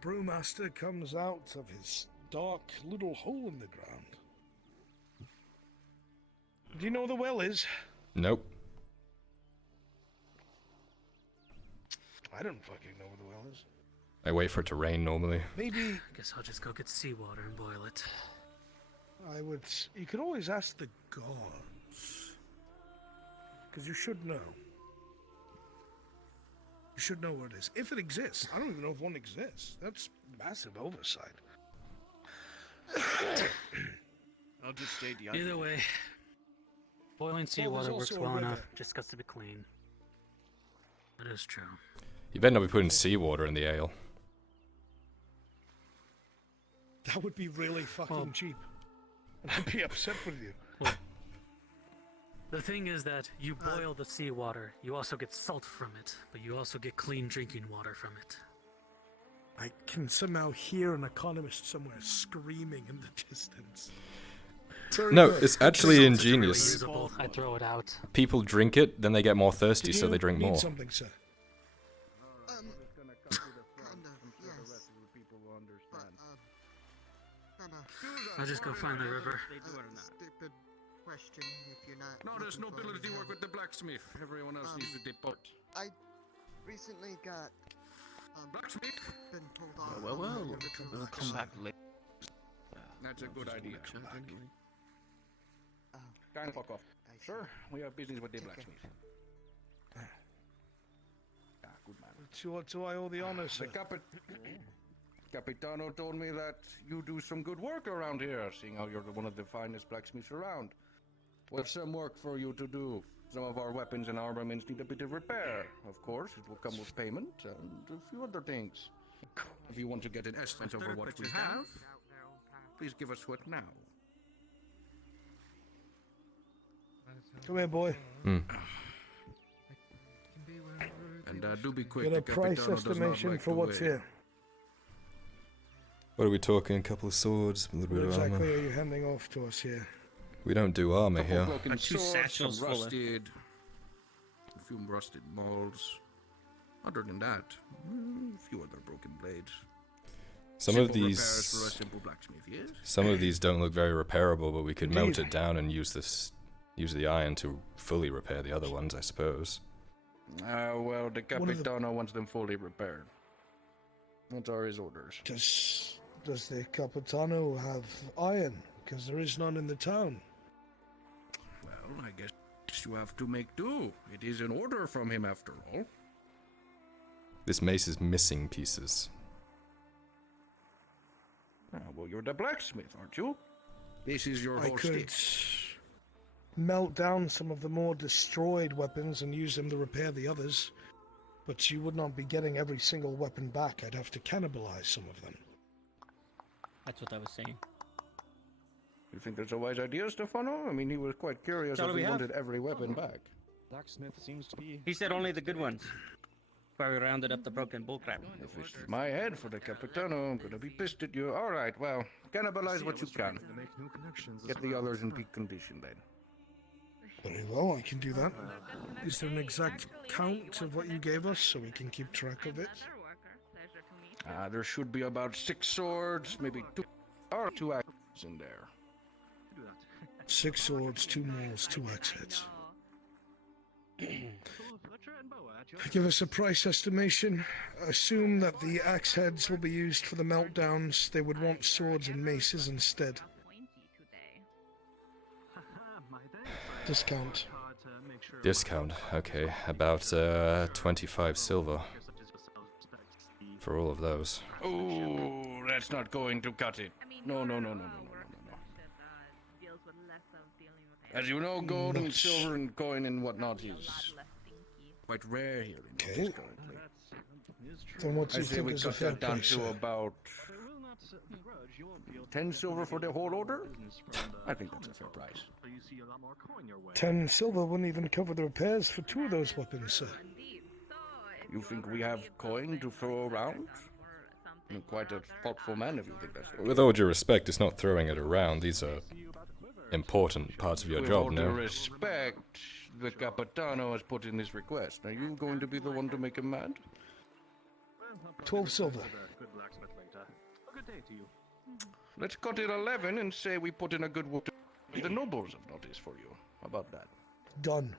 brewmaster comes out of his dark little hole in the ground. Do you know where the well is? Nope. I don't fucking know where the well is. I wait for it to rain normally. Maybe I guess I'll just go get seawater and boil it. I would. You could always ask the gods. Because you should know. You should know where it is. If it exists. I don't even know if one exists. That's massive oversight. I'll just stay Either way, boiling seawater works also a well river. enough. Just got to be clean. That is true. You better not be putting seawater in the ale. That would be really fucking cheap. And I'd be upset with you. Well, the thing is that you boil the seawater, you also get salt from it, but you also get clean drinking water from it. I can somehow hear an economist somewhere screaming in the distance. Very No, good. it's actually Really ingenious. usable. I throw it out. People drink it, then they get more thirsty, Do so you they drink need more. something, sir? I'll just go find the river. Stupid question if you're not. No, there's no looking for ability to any work with the blacksmith. Everyone else needs to dip out. I recently got Blacksmith? been pulled off. Well, on we'll the come back later. That's a good idea. Oh, Kind of fuck off. I see. Sure, we have business with the Take care. blacksmith. Ah, good man. To what do I owe the honor, sir? The Capitano told me that you do some good work around here, seeing how you're one of the finest blacksmiths around. We have some work for you to do. Some of our weapons and armaments need a bit of repair. Of course, it will come with payment and a few other things. If you want to get an estimate over what we have, please give us what now. Come here, boy. Hmm. And do be quick. Get a the price Capitano does not estimation like for to what's wait. here. What are we talking? A couple of swords, a little What bit of exactly armor. are you handing off to us here? We don't do armor Couple here. broken Two swords, satchels some full of- rusted, a few rusted mauls. Other than that, a few other broken blades. Some Simple of repairs for a these, simple blacksmith, yes? some of these don't look very repairable, but we could melt Indeed. it down and use the iron to fully repair the other ones, I suppose. Well, the One of the- Capitano wants them fully repaired. What are his orders? Does the Capitano have iron? Because there is none in the town. Well, I guess you have to make do. It is an order from him after all. This mace is missing pieces. Well, you're the blacksmith, aren't you? This is your I whole could stick. melt down some of the more destroyed weapons and use them to repair the others. But you would not be getting every single weapon back. I'd have to cannibalize some of them. That's what I was saying. You think that's a wise idea, Stefano? I mean, he was quite curious That's all if we he have. wanted every weapon back. Blacksmith seems to be. He said only the good ones. Where we rounded up the broken bullcrap. If it's my head for the Capitano, I'm gonna be pissed at you. All right, well, cannibalize what you can. To make new connections. Get the others in peak condition then. Very well, I can do that. Is there an exact count of what you gave us so we can keep track of it? There should be about 6 swords, maybe 2 or 2 axes in there. 6 swords, 2 mauls, 2 axe heads. Give us a price estimation. Assume that the axe heads will be used for the meltdowns. They would want swords and maces instead. Discount. Discount, okay. About 25 silver for all of those. Oh, that's not going to cut it. No. As you know, gold and Much. silver and coin and whatnot is quite rare here in Okay. Nautis currently. Then what do I you say think we is a cut fair that down price? to Sir? about 10 silver for the whole order? I think that's a fair price. 10 silver wouldn't even cover the repairs for 2 of those weapons, sir. You think we have coin to throw around? You're quite a thoughtful man if you think that's the With all due respect, it's not throwing it around. These are important parts of your With job, all due no? respect, the Capitano has put in this request. Are you going to be the one to make him mad? 12 silver. Good blacksmith later. A good day to you. Let's cut it 11 and say we put in a good word to the nobles of Nautis for you. How about that? Done.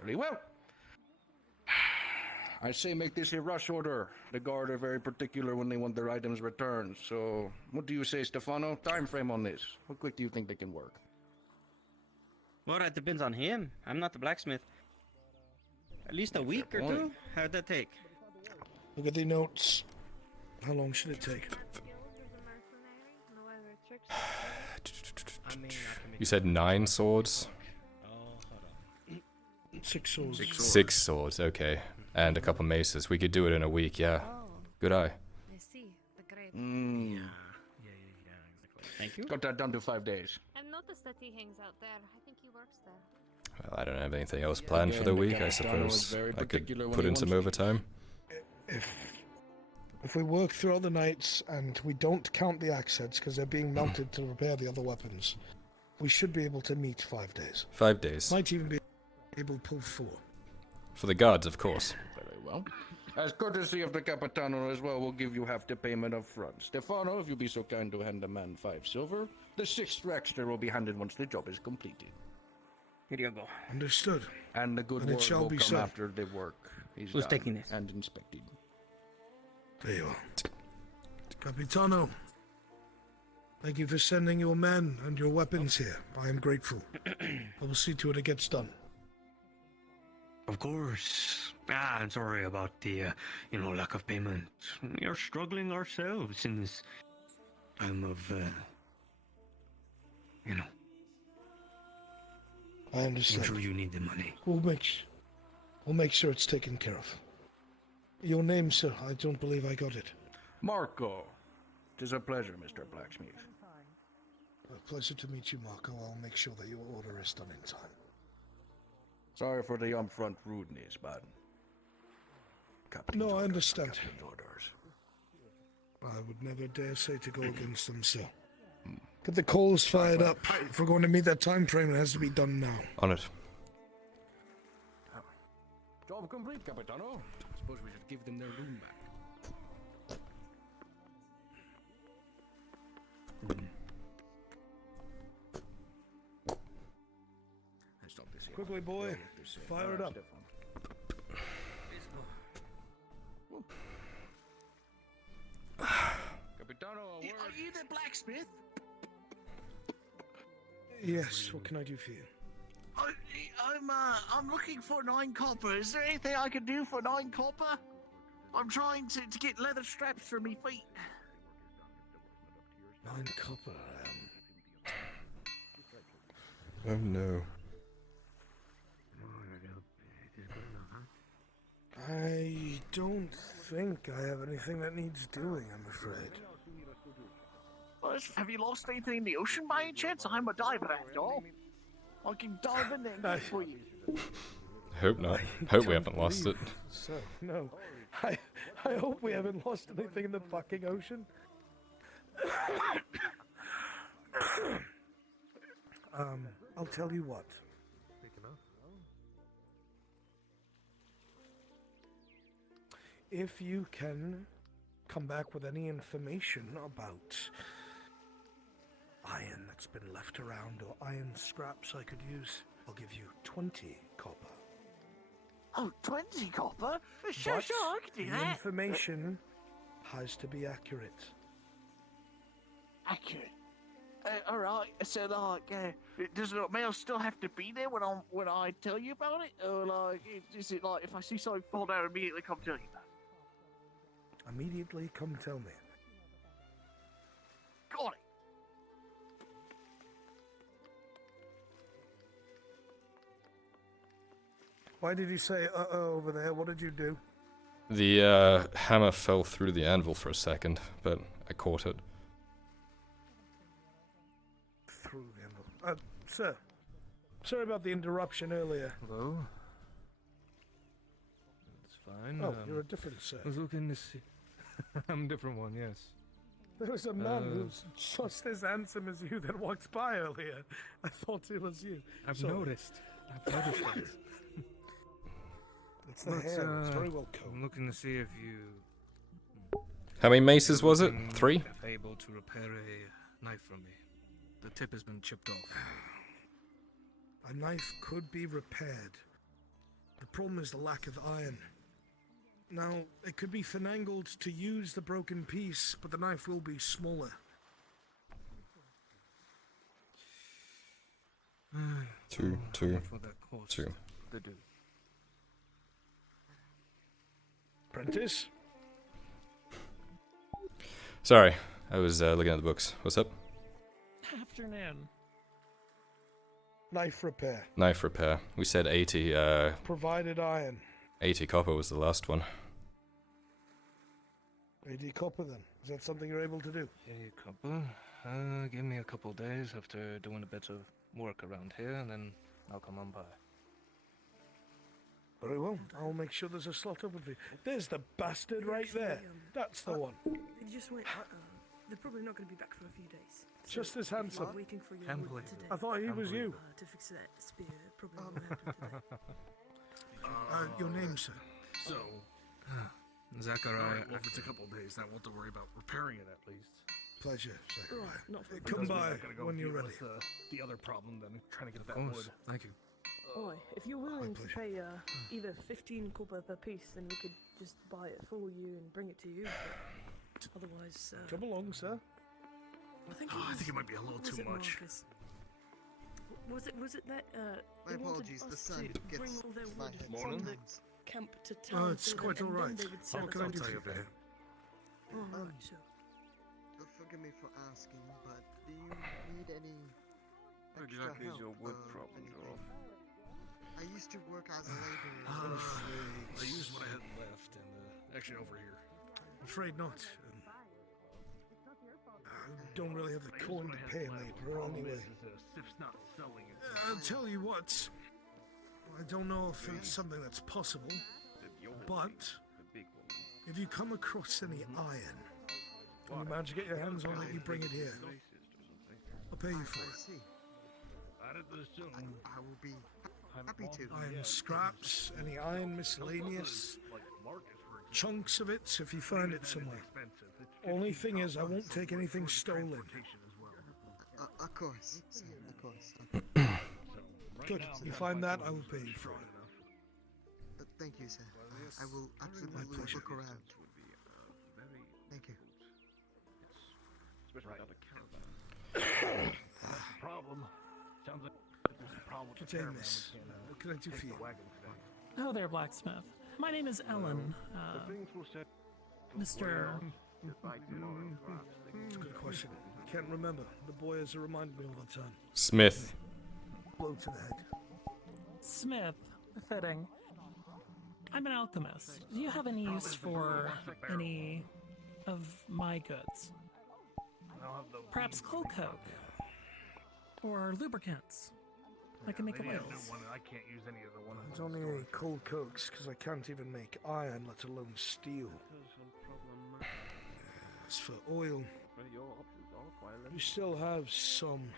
Very well. I say make this a rush order. The guard are very particular when they want their items returned. So, what do you say, Stefano? Time frame on this. How quick do you think they can work? Well, that depends on him. I'm not the blacksmith. At least a week or point. two? How'd that take? Look at the notes. How long should it take? You said 9 swords? Oh, hold on. 6 swords. 6 swords, okay. And a couple maces. We could do it in a week, yeah. Good eye. I see. The great. Mm. Yeah, exactly. Thank you. Got that down to 5 days. I've noticed that he hangs out there. I think he works there. Well, I don't have anything else planned for Again, the the week. I Capitano is suppose very I could particular when put he in some wants to. overtime. If we work throughout the nights and we don't count the axe heads because they're being mounted to repair the other weapons, we should be able to meet 5 days. 5 days. Might even be able to pull 4. For the guards, of course. Very well. As courtesy of the Capitano as well, we'll give you half the payment up front. Stefano, if you'll be so kind to hand the man 5 silver, the 6th extra will be handed once the job is completed. Here you go. Understood. And the good And it word shall will be come so. after the work is Who's done taking this? and inspected. There you are. Capitano, thank you for sending your men and your weapons here. I am grateful. I will see to it it gets done. Of course. I'm sorry about the, lack of payment. We are struggling ourselves in this time of, I I'm understand. sure you need the money. We'll make sure it's taken care of. Your name, sir? I don't believe I got it. Marco, it is a pleasure, Mr. Blacksmith. A pleasure to meet you, Marco. I'll make sure that your order is done in time. Sorry for the upfront rudeness, but... Captain's No, I orders are understand. Captain's orders. I would never dare say to go against them, sir. Get the coals fired up. If we're going to meet that time frame, it has to be done now. On it. Job complete, Capitano. Suppose we should give them their room back. Let's stop this here. Quickly, boy. Fire it up. Capitano, a word. Are you the blacksmith? Yes, what can I do for you? I'm looking for 9 copper. Is there anything I can do for 9 copper? I'm trying to get leather straps for me feet. 9 copper. Oh no. I don't think I have anything that needs doing, I'm afraid. Have you lost anything in the ocean by any chance? I'm a diver after all. I can dive in there and get it for you. Hope not. Hope we haven't lost it. So, no. I hope we haven't lost anything in the fucking ocean. I'll tell you what. If you can come back with any information about iron that's been left around or iron scraps I could use, I'll give you 20 copper. Oh, 20 copper? Sure, But I can do the that. information has to be accurate. Accurate. Alright, so does the mail still have to be there when I tell you about it? Or is it like if I see something fall down, immediately come tell you about it? Immediately come tell me. Got it. Why did you say uh-oh over there? What did you do? The hammer fell through the anvil for a second, but I caught it. Through the anvil. Sir. Sorry about the interruption earlier. Hello? It's fine. Oh, you're a different sir. I was looking to see... I'm a different one, yes. There was a man who's just as handsome as you that walked by earlier. I thought it was you. I've Sorry. noticed. I've noticed that. It's the But, hair. It's very well I'm combed. looking to see if you How many maces was it? been 3? able to repair a knife from me. The tip has been chipped off. A knife could be repaired. The problem is the lack of iron. Now, it could be finangled to use the broken piece, but the knife will be smaller. Two, How two, much will that cost 2. to do? Prentice? Sorry, I was looking at the books. What's up? Afternoon. Knife repair. Knife repair. We said 80. Provided iron. 80 copper was the last one. 80 copper then. Is that something you're able to do? A couple. Give me a couple days after doing a bit of work around here, and then I'll come on by. Very well. I'll make sure there's a slot open for you. There's the bastard right there. That's the one. Just wait. They're probably not going to be back for a few days. Just as handsome. I'm waiting for your Can't wood believe today. I thought he was you. To fix that spear. Probably won't happen today. Your name, sir? So, Zachariah. Well, if it's a couple days, I won't have to worry about repairing it at least. Pleasure, Zachariah. Right, not for a Come bit. by when you're ready. The other problem than trying to get that wood. Thank you. Oi, if you're willing to pleasure. pay either 15 copper per piece, then we could just buy it for you and bring it to you. But otherwise, Come along, sir. I think it might be a little was too it much. Marcus? Was it that My they wanted apologies, the us sun to gets bring all their my wood head from the sometimes. camp to town? Oh, it's for them, quite and all then right. they would sell What us can I out do to for you? Oh, right, sure. Forgive me for asking, but do you need any extra exactly is help your wood or problem, anything? I used to work as a laborer. I used what I had left, and actually over here. I'm afraid not. I don't really have the coin to pay a labourer anyway. I'll tell you what. I don't know if it's something that's possible, but if you come across any iron, and you manage to get your hands on it, you bring it here. I'll pay you for I it. see. I will be happy to. Iron scraps, any iron miscellaneous, chunks of it if you find it somewhere. Only thing is, I won't take anything stolen. Of course, sir, of course. Good. You find that, I will pay you for it. Thank you, sir. I will absolutely pleasure. look around. Thank you. Good day, miss. What can I do for you? Oh there, blacksmith. My name is Ellen. Mr. It's a good question. I can't remember. The boy has reminded me all the time. Smith. Blow to the head. Smith. Fitting. I'm an alchemist. Do you have any use for any of my goods? Perhaps coal coke? Or lubricants? I can make a list. I don't need any cold cokes because I can't even make iron, let alone steel. As for oil, we still have some.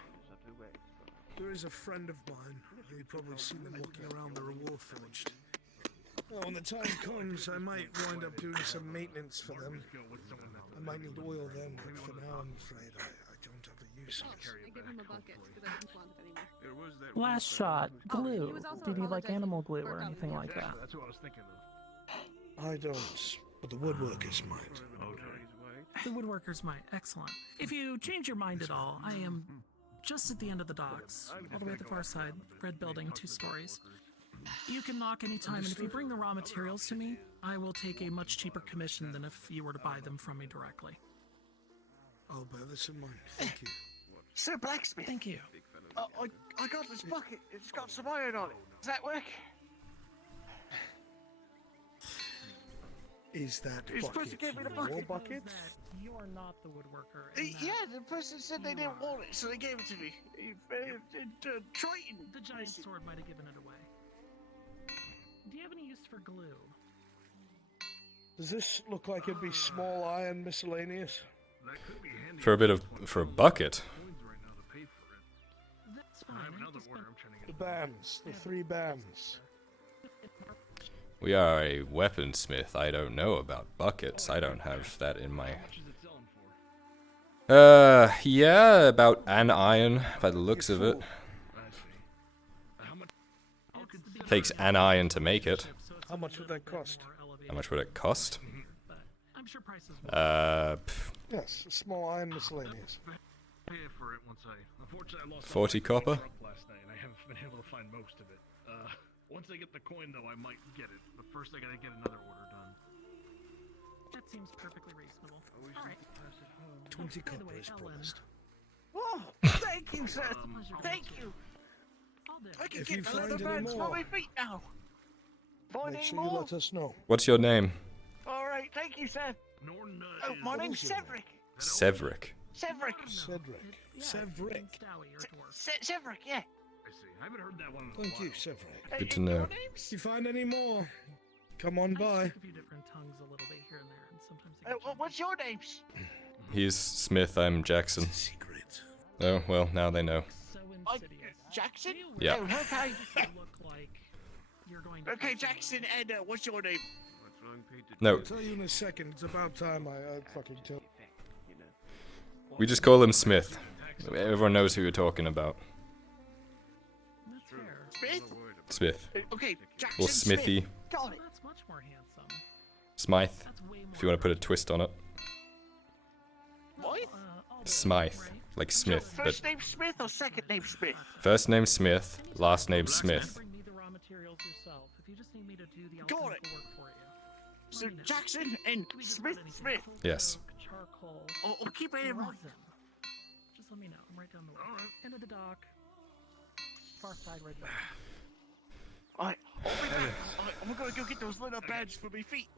There is a friend of mine. You've probably seen them walking around the reward forged. Well, when the time comes, I might wind up doing some maintenance for them. I might need oil then, but for now, I'm afraid I don't have the use. I give him a bucket because I don't want it anymore. Last shot. Glue. he was also Do you need like apologizing animal for glue or work anything on like that? I don't, but the woodworkers might. The woodworkers might. Excellent. If you change your mind at all, I am just at the end of the docks, all the way at the far side. Red building, 2 stories. You can knock anytime, and if you bring the raw materials to me, I will take a much cheaper commission than if you were to buy them from me directly. I'll bear this in mind. Thank you. Sir Blacksmith. Thank you. I got this bucket. It's got some iron on it. Does that work? Is that You're supposed to bucket give me the your bucket. bucket? You are not the woodworker. in that. Yeah, the person said they didn't want it, so they gave it to me. Triton. The giant sword might have given it away. Do you have any use for glue? Does this look like it'd be small iron miscellaneous? For a bucket. That's fine. The bands, the 3 bands. We are a weaponsmith. I don't know about buckets. I don't have that in my... Yeah, about an iron, by the looks of it. Takes an iron to make it. How much would that cost? How much would it cost? Yes, a small iron miscellaneous. 40 copper? Last night, and I haven't been able to find most of it. Once I get the coin, though, I might get it. But first, I gotta get another order done. That seems perfectly reasonable. Alright. 20 By the copper way, is Ellen. promised. Whoa! Thank you, sir. Thank you. I can If get you the find leather any bands for more, my feet now. Find make any sure you more? let us know. What's your name? All right, thank you, sir. Oh, my name's Cedric. Severick. Cedric. Cedric. Cedric. Cedric, yeah. I see. I haven't heard that one in a Thank while. you, Cedric. Good to know. If you find any more, come on by. I speak a few different tongues a little bit here and there, and sometimes they get What's your names? He's Smith, I'm Jackson. Secret. Oh, well, now they know. so I, insidious. Jackson? Yeah. Oh, okay. Look like you're going to Okay, Jackson, and what's your name? No, I'll tell you in a second. It's about time I fucking tell. we just call him Smith. Everyone knows who you're talking about. That's fair. Smith? Smith. Okay, Jackson Or Smithy. Smith. Got it. That's much more handsome. Smythe, That's way more. if you want to put a twist on it. What? Smythe, like Smith, but First name Smith or second name Smith? first name Smith, last name Smith. Bring me the raw materials yourself. If you just need me to do the Got alchemical work for you. So let me know. Jackson and We just Smith put anything, Yes. coke, charcoal, I'll keep it in mind. resin. Just let me know. I'm right down the way. End of the dock. Far side right there. Alright, I'll be back. I'm gonna go get those leather bands for my feet.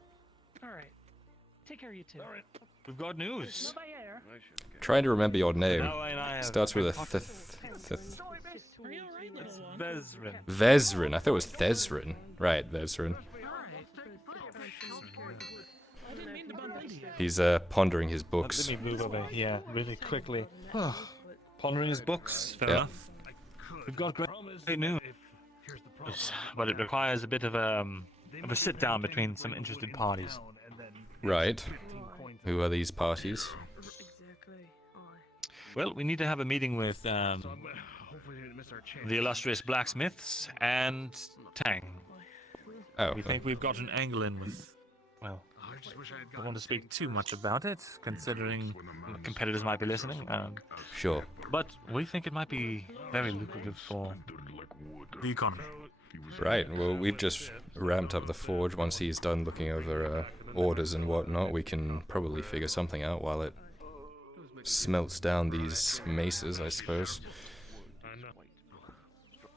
Alright. Take care of you too. We've got news. Trying to remember your name. Noah and I have Starts with a talked- th. Are you alright, little one? Vezrin. Vezrin. I thought it was Thezrin. Right, Vezrin. Alright. I didn't mean to bump into you. He's pondering his books. Let me move over here really quickly. Pondering his books. Fair Yeah. enough. We've got great news, but it requires a bit of a sit down between some interested parties. Right. Who are these parties? Well, we need to have a meeting with the illustrious blacksmiths and Tang. Oh, We think we've got an angle in with. Well, I don't want to speak too much about it, considering competitors might be listening. sure. But we think it might be very lucrative for the economy. Right, well, we've just ramped up the forge. Once he's done looking over orders and whatnot, we can probably figure something out while it smelts down these maces, I suppose.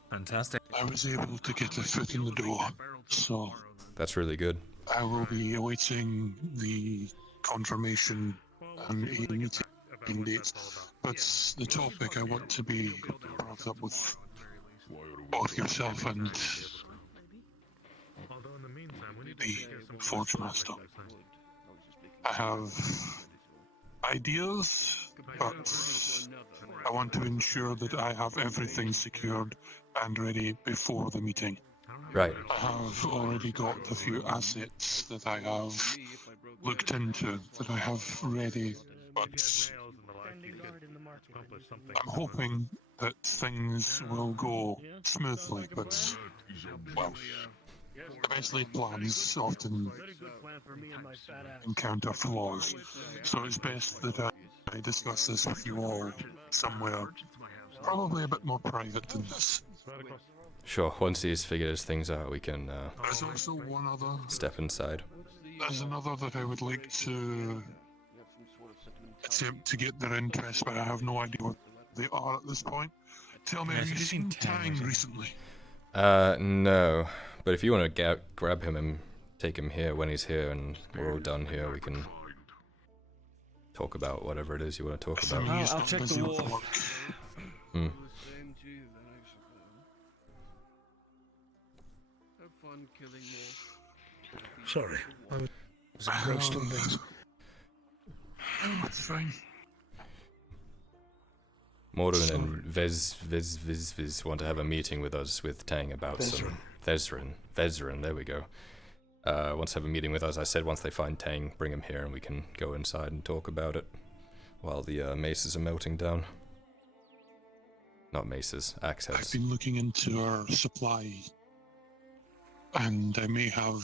Fantastic. I was able to get a foot in the door, so That's really good. I will be awaiting the confirmation and a meeting date. But the topic I want to be brought up with both yourself and the Forge Master. I have ideas, but I want to ensure that I have everything secured and ready before the meeting. Right. I have already got a few assets that I have looked into, that I have ready, but I'm hoping that things will go smoothly, but, well, the best laid plans often encounter flaws, so it's best that I discuss this with you all somewhere, probably a bit more private than this. Sure, once he's figured his things out, we can There's also one other. step inside. There's another that I would like to attempt to get their interest, but I have no idea what they are at this point. Tell me, have you seen Tang recently? No. But if you want to grab him and take him here when he's here and we're all done here, we can talk about whatever it is you want to talk about. I'll check the wall. Hmm. Sorry, I was engrossed in things. That's fine. Morden and Vez want to have a meeting with us with Tang about some Vezrin, there we go. wants to have a meeting with us. I said once they find Tang, bring him here and we can go inside and talk about it while the maces are melting down. Not maces, axe heads. I've been looking into our supply, and I may have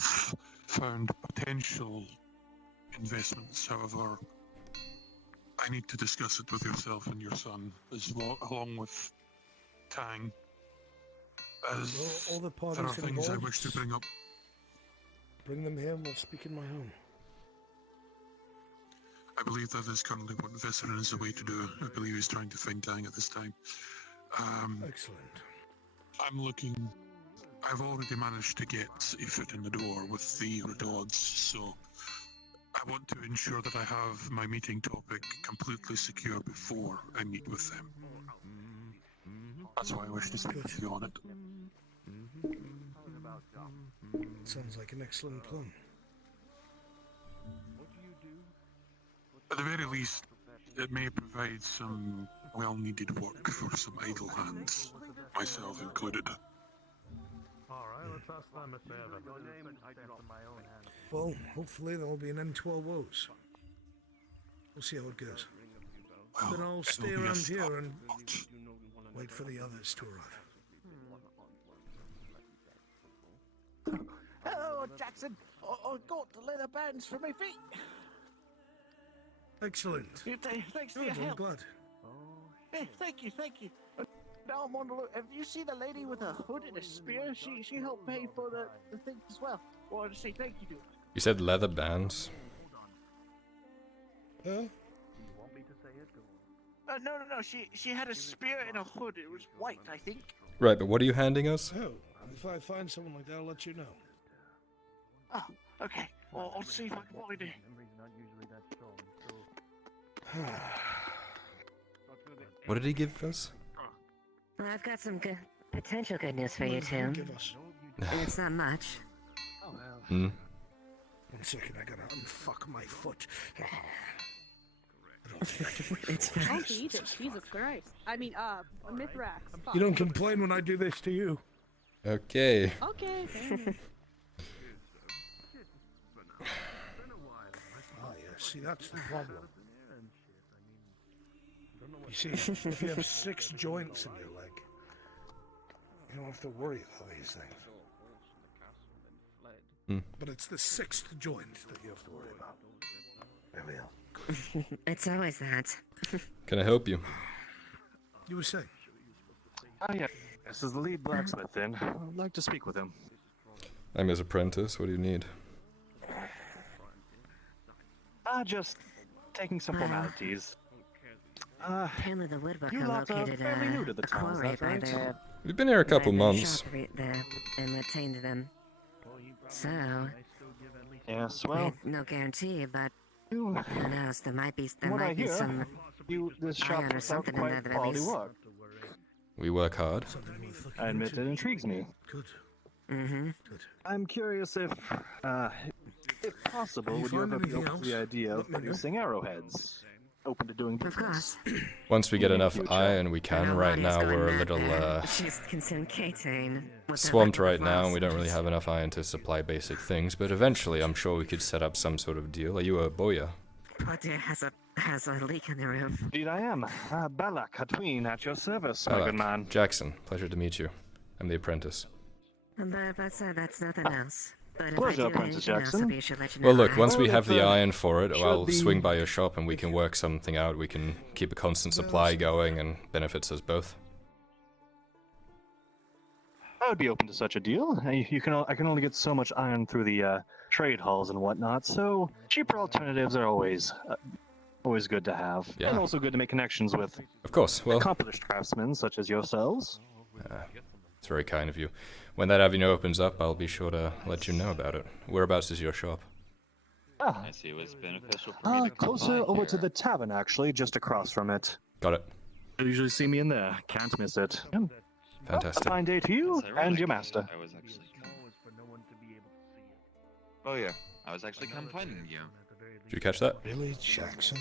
found potential investments. However, I need to discuss it with yourself and your son, along with Tang. As all the parties there are things I involved, wish to bring up. Bring them here and we'll speak in my home. I believe that is currently what Viscerin is the way to do. I believe he's trying to find Tang at this time. Excellent. I've already managed to get a foot in the door with the Radods, so I want to ensure that I have my meeting topic completely secure before I meet with them. That's why I wish to speak with you on it. Sounds like an excellent plan. At the very least, it may provide some well-needed work for some idle hands, myself included. Alright, let's ask them if they have a Well, hopefully there will be an end to our woes. We'll see how it goes. Well, then I'll stay it'll be a around here start. and wait for the others to arrive. Hello, Jackson. I got the leather bands for my feet. Excellent. Thanks for Good, your I'm help. glad. Yeah, thank you. Now I'm on the look. Have you seen the lady with a hood and a spear? She helped pay for the things as well. Well, I just say thank you to her. You said leather bands? Huh? No. She had a spear and a hood. It was white, I think. Right, but what are you handing us? Oh, if I find someone like that, I'll let you know. Oh, okay. Well, I'll see if I can find it. What did he give us? Well, I've got some potential good news for you, too. Give us. And it's not much. Hmm? 1 second, I gotta unfuck my foot. It's fine. Oh, Jesus Christ. I mean, Mithrax. You don't complain when I do this to you. Okay. Okay. Yeah, see, that's the problem. You see, if you have 6 joints in your leg, you don't have to worry about these things. But it's the 6th joint that you have to worry about. There we are. It's always that. Can I help you? You were saying? Yeah. This is the lead blacksmith then. I'd like to speak with him. I'm his apprentice. What do you need? Just taking some formalities. Apparently the woodworker You lot are located fairly new to the a town, is quarry that by right? the We've been here a couple by the months. shop there and retained them. So, Yes, well, no guarantee, but you, who knows? There might be what I hear, some this shop iron or puts out something in quite there that at quality least. work. We work hard. I admit it intrigues me. Good. Mm-hmm. I'm curious if possible, would you ever be open to the idea of producing arrowheads? Open to doing business? Of course. Once we get In the enough future. iron, we can. Right now, we're a little She's consumed catering. swamped right now, and we don't really have enough iron to supply basic things. But eventually, I'm sure we could set up some sort of deal. Are you a boya? Poor dear has a leak in the roof. Indeed I am. Balak Hatween at your service, my good man. Jackson, pleasure to meet you. I'm the apprentice. But that's nothing else. But if Pleasure, I do Apprentice anything else, Jackson. I'll be sure to let you know. Well, look, alright? once we have the that, iron for it, should I'll be- swing by your shop and we can work something out. We can keep a constant supply going and benefits us both. I would be open to such a deal. I can only get so much iron through the trade halls and whatnot, so cheaper alternatives are always good to have, Yeah. and also good to make connections with Of course, well, accomplished craftsmen such as yourselves. it's very kind of you. When that avenue opens up, I'll be sure to let you know about it. Whereabouts is your shop? Ah, I see it was beneficial for me to come closer by over here. to the tavern, actually, just across from it. Got it. You'll usually see me in there. Can't miss it. Fantastic. A fine day to you That's ironic. and your master. I was actually Oh yeah, I was actually come finding you. Did you catch that? Really, Jackson?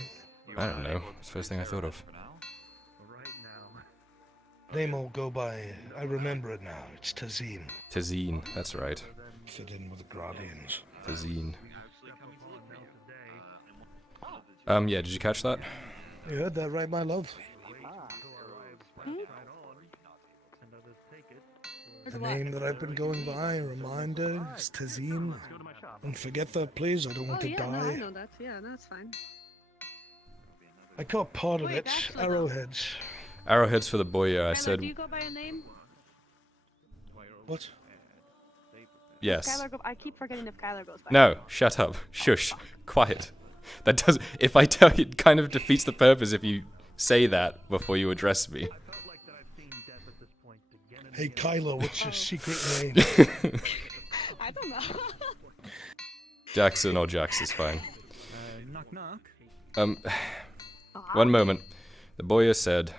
I don't know. It's the first thing I thought of. Name will go by. I remember it now. It's Tazine. Tazine, that's right. Fit in with the Gradians. Cuisine. Yeah, did you catch that? You heard that right, my love? The name that I've been going by, a reminder, is Tazim. Don't forget that, please. I don't want to No, die. I know that. Yeah, that's fine. I caught part of Wait, it. actually, Arrowheads. Arrowheads for the boy, I said. Do you go by a name? What? Yes. I keep forgetting if Kyler goes by. No, shut up. Shush. Quiet. That does. If I tell you, it kind of defeats the purpose if you say that before you address me. Hey, Kylo, what's your secret name? I don't know. Jackson or Jax is fine. Knock knock. One moment. The boy said,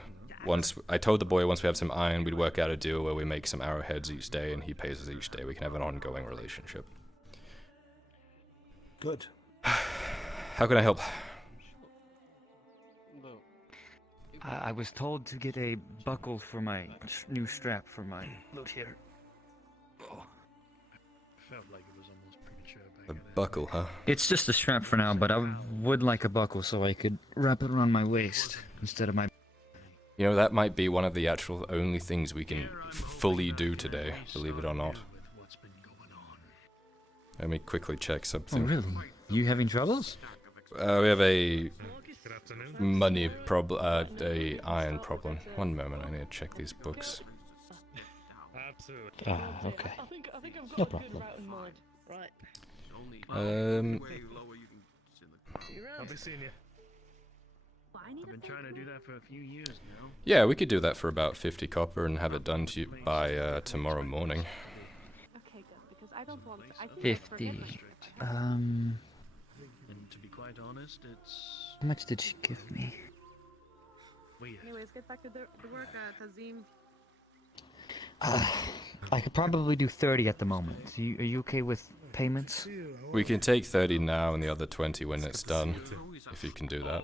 I told the boy once we have some iron, we'd work out a deal where we make some arrowheads each day, and he pays us each day. We can have an ongoing relationship. Good. How can I help? I was told to get a buckle for my new strap for my loot here. Felt like it was almost premature. A buckle, huh? It's just a strap for now, but I would like a buckle so I could wrap it around my waist instead of my... You know, that might be one of the actual only things we can fully do today, believe it or not. Let me quickly check something. Oh, really? You having troubles? We have a money problem, a iron problem. One moment, I need to check these books. Ah, okay. No problem. I'll be seeing you. I've been trying to do that for a few years now. Yeah, we could do that for about 50 copper and have it done to you by tomorrow morning. Okay, good, because I don't want to... I think 50. And to be quite honest, it's... How much did she give me? Anyways, get back to the work, Tazim. I could probably do 30 at the moment. Are you okay with payments? We can take 30 now and the other 20 when it's done, if you can do that.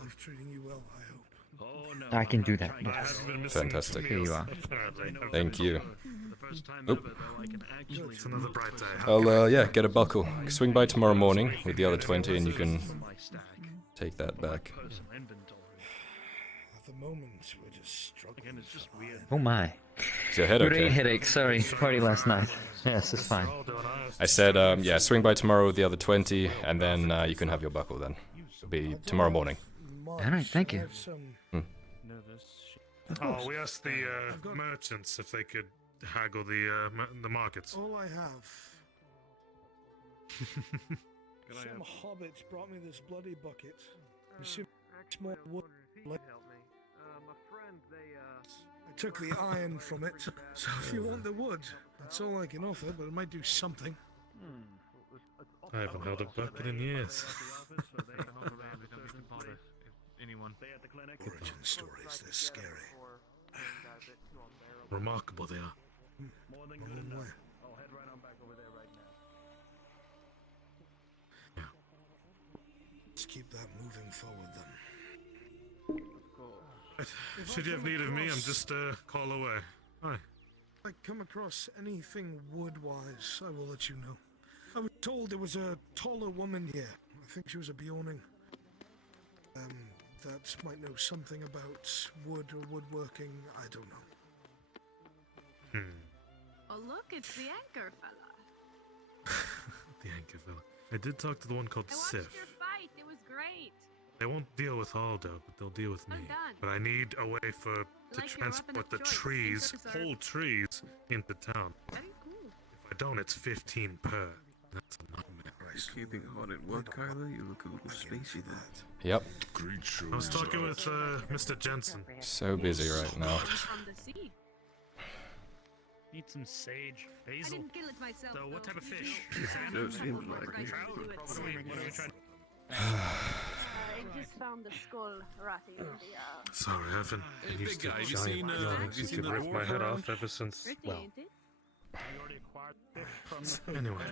Life treating you well, I hope. I can do that, yes. Fantastic. Here you are. Thank you. Oop. It's another bright day. I'll, yeah, get a buckle. Swing by tomorrow morning with the other 20 and you can take that back. At the moment, we're just struggling. It's just weird. Oh my. Is your head Brain okay? headache, sorry. Party last night. Yes, it's fine. I said, yeah, swing by tomorrow with the other 20 and then you can have your buckle then. It'll be tomorrow morning. Alright, thank you. Oh, we asked the merchants if they could haggle the markets. All I have. Some hobbits brought me this bloody bucket. Small wood. I took the iron from it, so if you want the wood, that's all I can offer, but it might do something. I haven't held a bucket in years. Origin stories, they're scary. Remarkable they are. Let's keep that moving forward then. Should you have need of me, I'm just a call away. Hi. If I come across anything wood-wise, I will let you know. I was told there was a taller woman here. I think she was a Bjorning. That might know something about wood or woodworking. I don't know. Oh, look, it's the anchor fella. The anchor fella. I did talk to the one called I watched Sif. your fight. It was great. They won't deal with Aldo, but they'll deal with me. done. But I need a way to Like your transport weapon the of choice, trees, officer. whole trees, into town. Very cool. If I don't, it's 15 per. That's a nightmare. Keeping hard at work, Kyler. You look a little spacey there. Yep. I was talking with Mr. Jensen. So busy right now. From the sea. Need some sage, I basil. didn't kill it myself. So, what though. type of fish? Those seems like it. What are we trying? I just found the skull rotting in the Sorry, I haven't used to giant knives. You could rip my head off ever since. Pretty, Well, ain't it? anyway.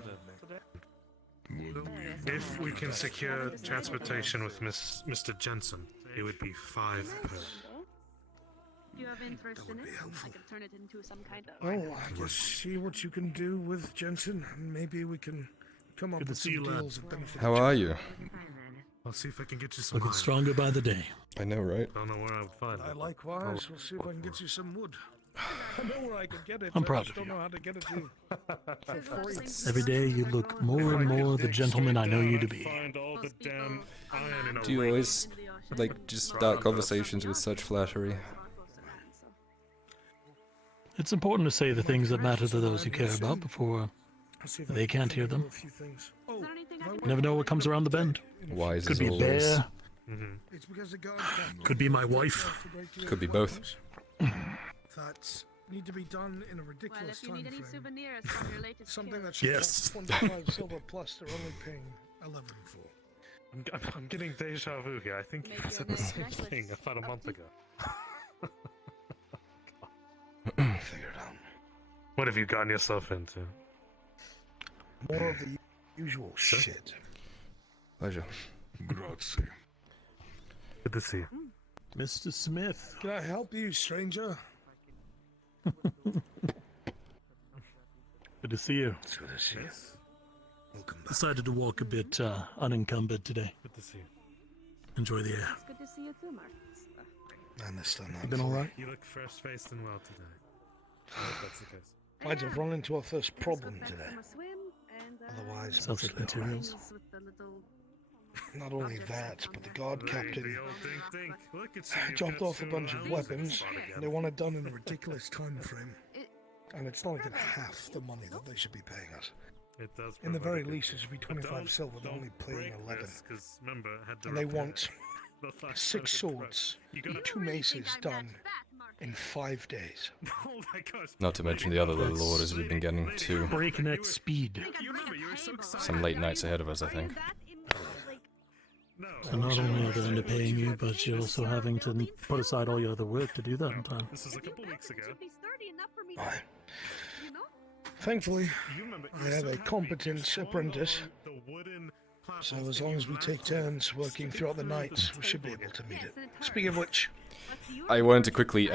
If we can secure transportation with Mr. Jensen, it would be 5 per. Do you have interest in it? I could turn it into some kind of... Oh, I guess see what you can do with Jensen, and maybe we can come up Good to with see you, some lad. deals that benefit How each are other. you? I'll see if I can get you some. Looking stronger by the day. I know, right? Don't know where I would find I it. likewise. We'll see if I can get you some wood. I know where I can get it. I'm I proud just of don't you. know how to get it to you. For free. Every day you look more and more the gentleman I know you to be. Find all the damn iron in a Do you always, like, just start conversations with such flattery? It's important to say the things that matter to those you care about before I'll see if I they can can't hear figure out them. a few things. Oh, You never know what comes around the bend. Wise Could as be a always. bear. it's because the guard captain Could be my wife. left a great deal Could be of both. weapons that need to be done in a Well, ridiculous if you need time any frame. souvenirs from your latest Something kill. that should Yes. cost 25 silver plus, they're only paying 11 for. I'm getting deja vu here. I think you Make said your the next same necklace thing about a month ago. Figure it out. What have you gotten yourself into? More of the usual shit. Pleasure. Grazie. Good to see you. Mr. Smith. Can I help you, stranger? Good to see you. It's good to see you. Welcome back. Decided to walk a bit unencumbered today. Good to see you. Enjoy the air. It's good to see you too, Marcus. I understand that. You been alright? You look fresh-faced and well today. I hope that's the case. Might have run into our first problem Just got back today. from a swim, and, Otherwise, Sounds like mostly alright. materials. with the little Not only that, but the guard captain The old dink. Look at you. You've dropped got off a bunch of soon weapons. spot again. They want it done in a ridiculous time frame. And it's not even half the money that they should be paying us. It does In the provide very a good least, it deal. should be But 25 silver. They're don't only paying break 11. this, 'cause remember, I had to And they repair want the last 6 time it broke. swords, You gotta- 2 maces done in 5 days. Oh my gosh. Not to mention the other little orders we've been getting too. Breakneck speed. You remember, you were so excited. Some late nights ahead of us, I think. No. So not only are they underpaying you, but you're also having to put aside all your other work to do that in time. This was a couple weeks ago. be sturdy enough for me to, Aye. you know? Thankfully, You remember, I you were have so a happy. competent You swung apprentice. on the wooden So platforms as and long you as we ran take forward, turns working sticking throughout the through night, we should be table. able to meet it. Speaking of which, I wanted to quickly,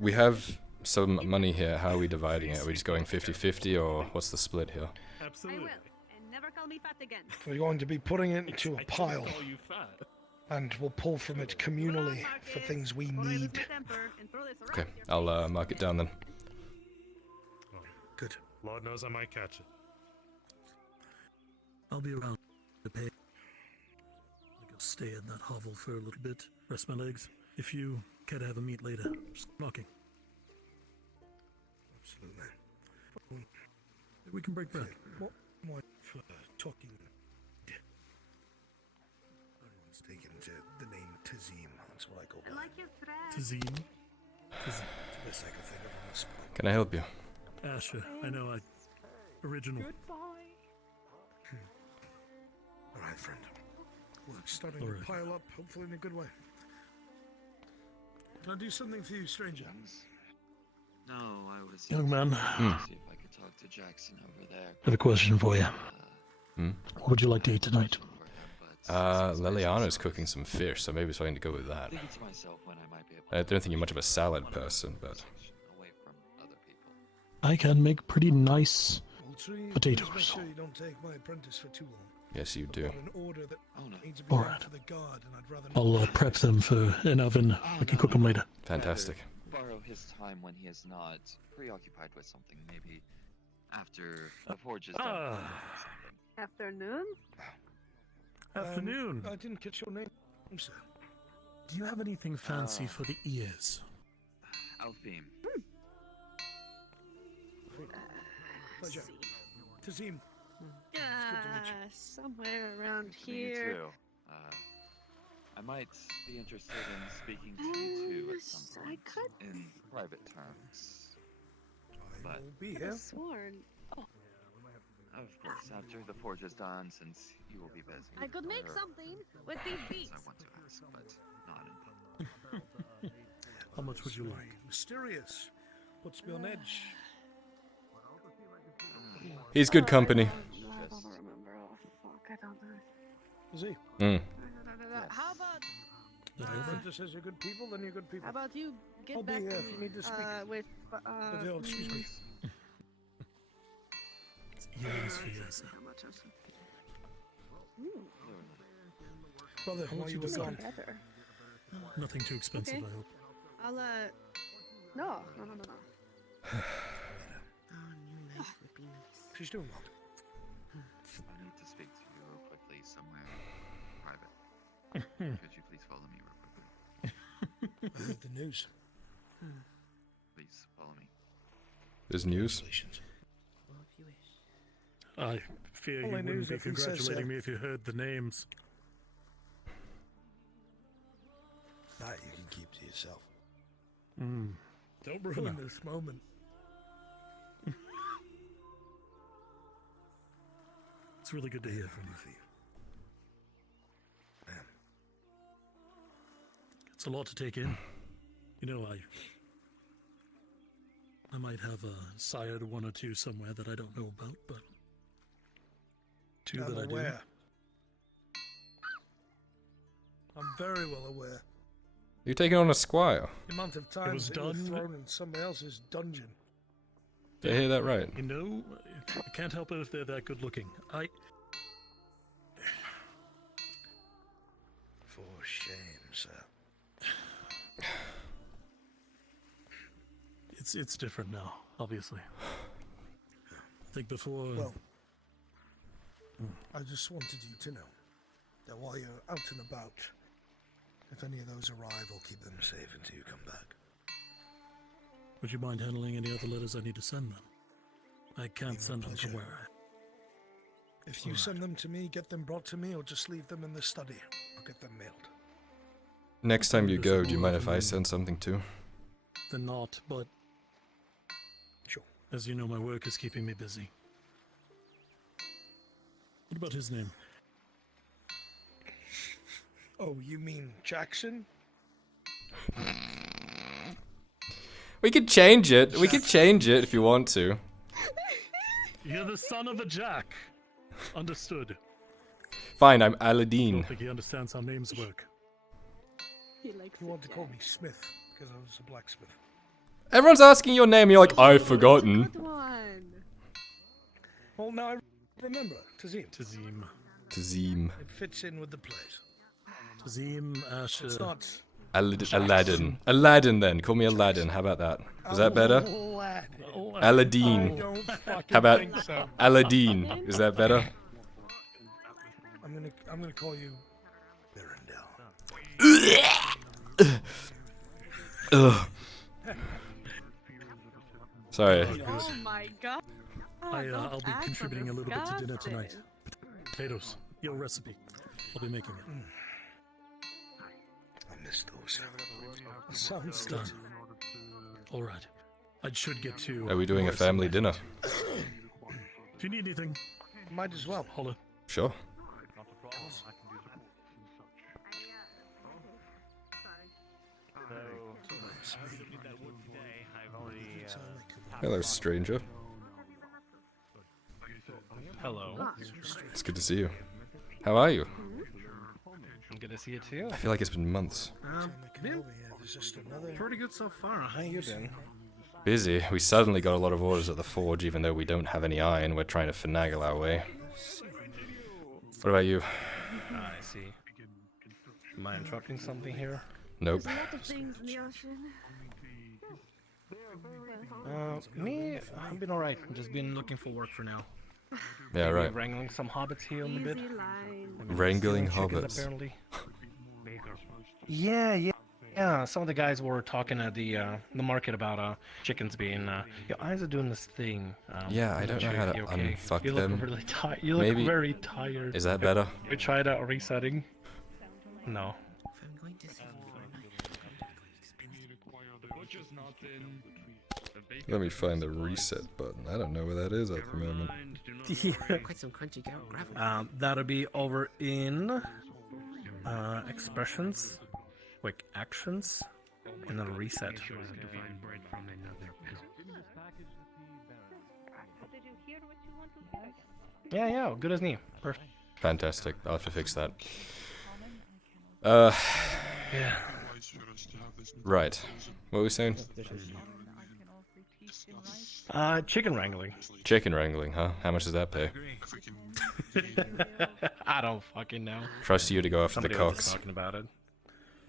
we have some money here. How are we dividing it? Are we just going 50-50 or what's the split here? I Absolutely. will, and never call me fat again. we're going to be putting it into a I pile, didn't call you fat. and we'll pull from it communally for things we need. Okay, I'll mark it down then. Good. Lord knows I might catch it. I'll be around to pay. I'll go stay in that hovel for a little bit, rest my legs. If you care to have a meet later, just knocking. Absolutely. We can break bread. What for talking? Everyone's taken to the name Tazim. That's what I go by. Tazim. It's the best I can think of on the spot. Can I help you? Asher, I know original. All right, friend. Work's starting All to right. pile up, hopefully in a good way. Can I do something for you, stranger? No, I was. Young man. See if I could talk to Jackson over there. I have a question for you. Hmm? What would you like to eat tonight? Liliana's cooking some fish, so maybe it's fine to go with that. Thinking to myself when I might be able I don't think you're much of a salad person, but away from other people. I can make pretty nice Please potatoes. make sure you don't take my apprentice for too long. yes, you do. I've got an order that needs to be All done right. for the guard, and I'd rather not. I'll prep them for an oven. We can cook them later. Fantastic. Borrow his time when he is not preoccupied with something. Maybe after the forge is done. Afternoon? Afternoon. I didn't catch your name, sir. Do you have anything fancy for the ears? Alfim. Pleasure. Tazim. Somewhere around Me here. too. I might be interested in speaking to you too at some point in private terms. But We'll be I here. sworn. Oh, of course, after the forge is done, since you will be busy. I could make there something with these are beats. things I want to ask, but not in public. How much would you like? Mysterious. Puts me on edge. He's good company. I don't remember. Oh, fuck, I don't know. Is he? How about If your apprentice says you're good people, then you're good people. how about you get I'll be back here to if me you need to speak. with Oh, excuse me. It's yearns for you, sir. Brother, why you were gone? Nothing too expensive, Okay. I hope. I'll no. She's doing well. I need to speak to you real quickly somewhere private. Could you please follow me real quickly? I heard the news. Please follow me. There's news. I fear you All I wouldn't knows be if he says congratulating so. me if you heard the names. That you can keep to yourself. Don't Ruin ruin this moment. It's really good to hear from you. It's a lot to take in. You know, I might have sired one or two somewhere that I don't know about, but two I'm that aware. I'm very well aware. You're taking on a squire. The amount of was times that you're done. thrown in somebody else's dungeon. Did I hear that right? You know, I can't help it if they're that good looking. For shame, sir. It's different now, obviously. I think before. Well, I just wanted you to know that while you're out and about, if any of those arrive, I'll keep them safe until you come back. Would you mind handling any other letters I need to send them? I can't send them to pleasure. where. If you send them to me, get them brought to me, or just leave them in the study. I'll get them mailed. Next time you go, do you mind if I send something too? Then not, but. Sure. As you know, my work is keeping me busy. What about his name? Oh, you mean Jackson? We could change it. We could change it if you want to. You're the son of a Jack. Understood. Fine, I'm I Aladdin. don't think he understands how names work. He likes You want to call me Smith because I was a blacksmith. Everyone's asking your name, you're like, I've forgotten. Good one. Well, now I remember. Tazim. Tazim. It fits in with the place. Tazim, Asher. It's not. Aladdin. Aladdin then. Call me Aladdin. How about that? Is that better? I Aladdin. don't fucking How about think so. Aladdin? Is that better? I'm gonna call you Mirandel. Ugh. Sorry. Oh my god. I'll be contributing a little bit to dinner tonight. Potatoes. Your recipe. I'll be making it. I miss those. Sounds Done. good. All right. I should get to. Are we doing a family dinner? If you need anything, might as well. Holla. Sure. Hello, stranger. Hello. It's good to see you. How are you? Good to see you too. I feel like it's been months. Pretty good so far. How you been? Busy. We suddenly got a lot of orders at the forge, even though we don't have any iron. We're trying to finagle our way. What about you? I see. Am I interrupting something here? Nope. There's a lot of things in the ocean. Me, I've been alright. Just been looking for work for now. Yeah, Maybe right. Wrangling some hobbits here in a bit. Wrangling Stealing chickens, hobbits. Apparently. Yeah. Some of the guys were talking at the market about chickens being. Your eyes are doing this thing. Yeah, I I'm don't not know sure how if to you're okay. unfuck you them. look really tired. You look Maybe- very tired. Is that better? You tried out resetting? No. Let me find the reset button. I don't know where that is at the moment. Quite some crunchy gravel. That'll be over in expressions, quick actions, and then reset. Yeah, good as new. Perfect. Fantastic. I'll have to fix that. Yeah. Right. What were we saying? Chicken wrangling. Chicken wrangling, huh? How much does that pay? I don't fucking know. Trust you to go after Somebody the else is cocks. talking about it.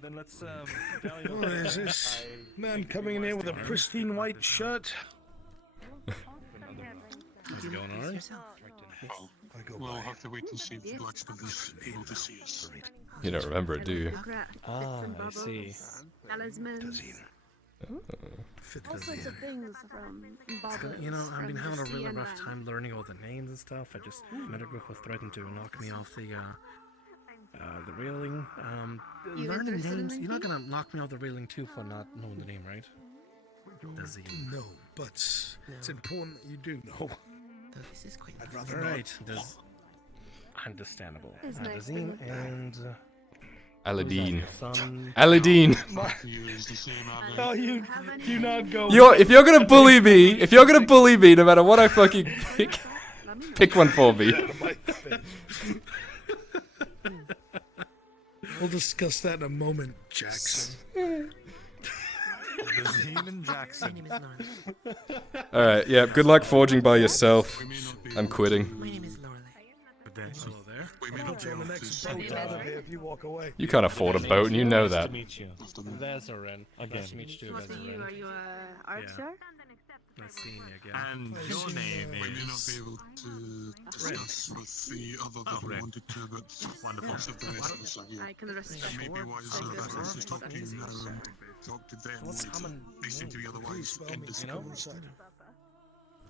Then let's What is this? Man coming in here with a pristine white shirt. How's it going, alright? We'll have to wait and see if the blacksmith is able to see us. You don't remember it, do you? Ah, I see. Talismans. All sorts of things from baubles. You know, I've been from having a the really sea rough and time learning all the names and stuff. I just met a group who threatened to knock me off the railing. You Learning interested in names, you're not anything? gonna knock me off the railing too for not knowing the name, right? No, but it's important that you do know. This is quite I'd rather Right, not. understandable. It's nice to Dazine look at. and Aladdin. Son. Aladdin. Oh, you do not go. If you're gonna bully me, no matter what I fucking pick one for me. We'll discuss that in a moment, Jackson. Bazine Jackson. All right, yeah. Good luck forging by yourself. I'm quitting. My name is Lorelei. Hello there. I'll take the next boat out of here if you walk away. You can't afford a boat, and you know that. Nice to meet you. Vezarin. Again. Nice to meet you, What are you? Are you a archer? Nice seeing you again. And your name We may not is. be able to discuss with the other that we wanted to, but lots of the rest of us are here. I can respect It may be wiser that we just talk to you now and talk to them later. They seem to be otherwise indiscriminate.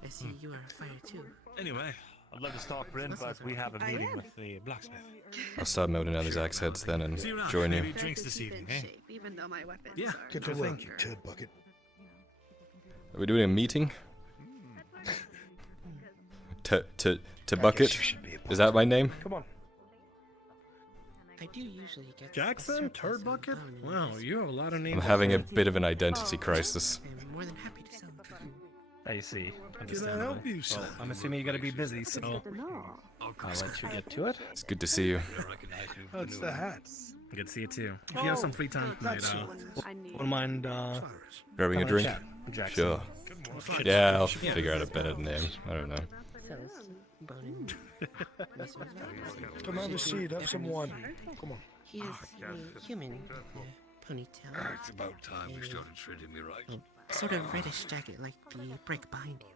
I see you are a fire too. Anyway, I'd love to start Bryn, but we have a meeting with the blacksmith. I'll start melting down these axe heads then and See you around. join you. Maybe drinks this evening, eh? Even though my weapons Yeah. are. Get to work, you turd bucket. Are we doing a meeting? To bucket? Is that my name? Come on. I do usually get Jackson? Turd bucket? Wow, you have a lot of names. I'm having a bit of an identity crisis. I'm more than happy to sell them to you. I see. Can I Understandable. help you, sir? Well, I'm assuming you gotta be busy, so I'll let you get to it. It's good to see you. Oh, it's the hat. Good to see you too. If you have some free time tonight, I need. wouldn't mind Grabbing a having drink? chat, Jackson. Sure. Yeah, I'll figure out a better name. I don't know. Fellas, Bonin. Come have a seat. Have some wine. Come on. He is a human ponytail. It's about time we started treating me right. Sort of reddish jacket like the brick behind you.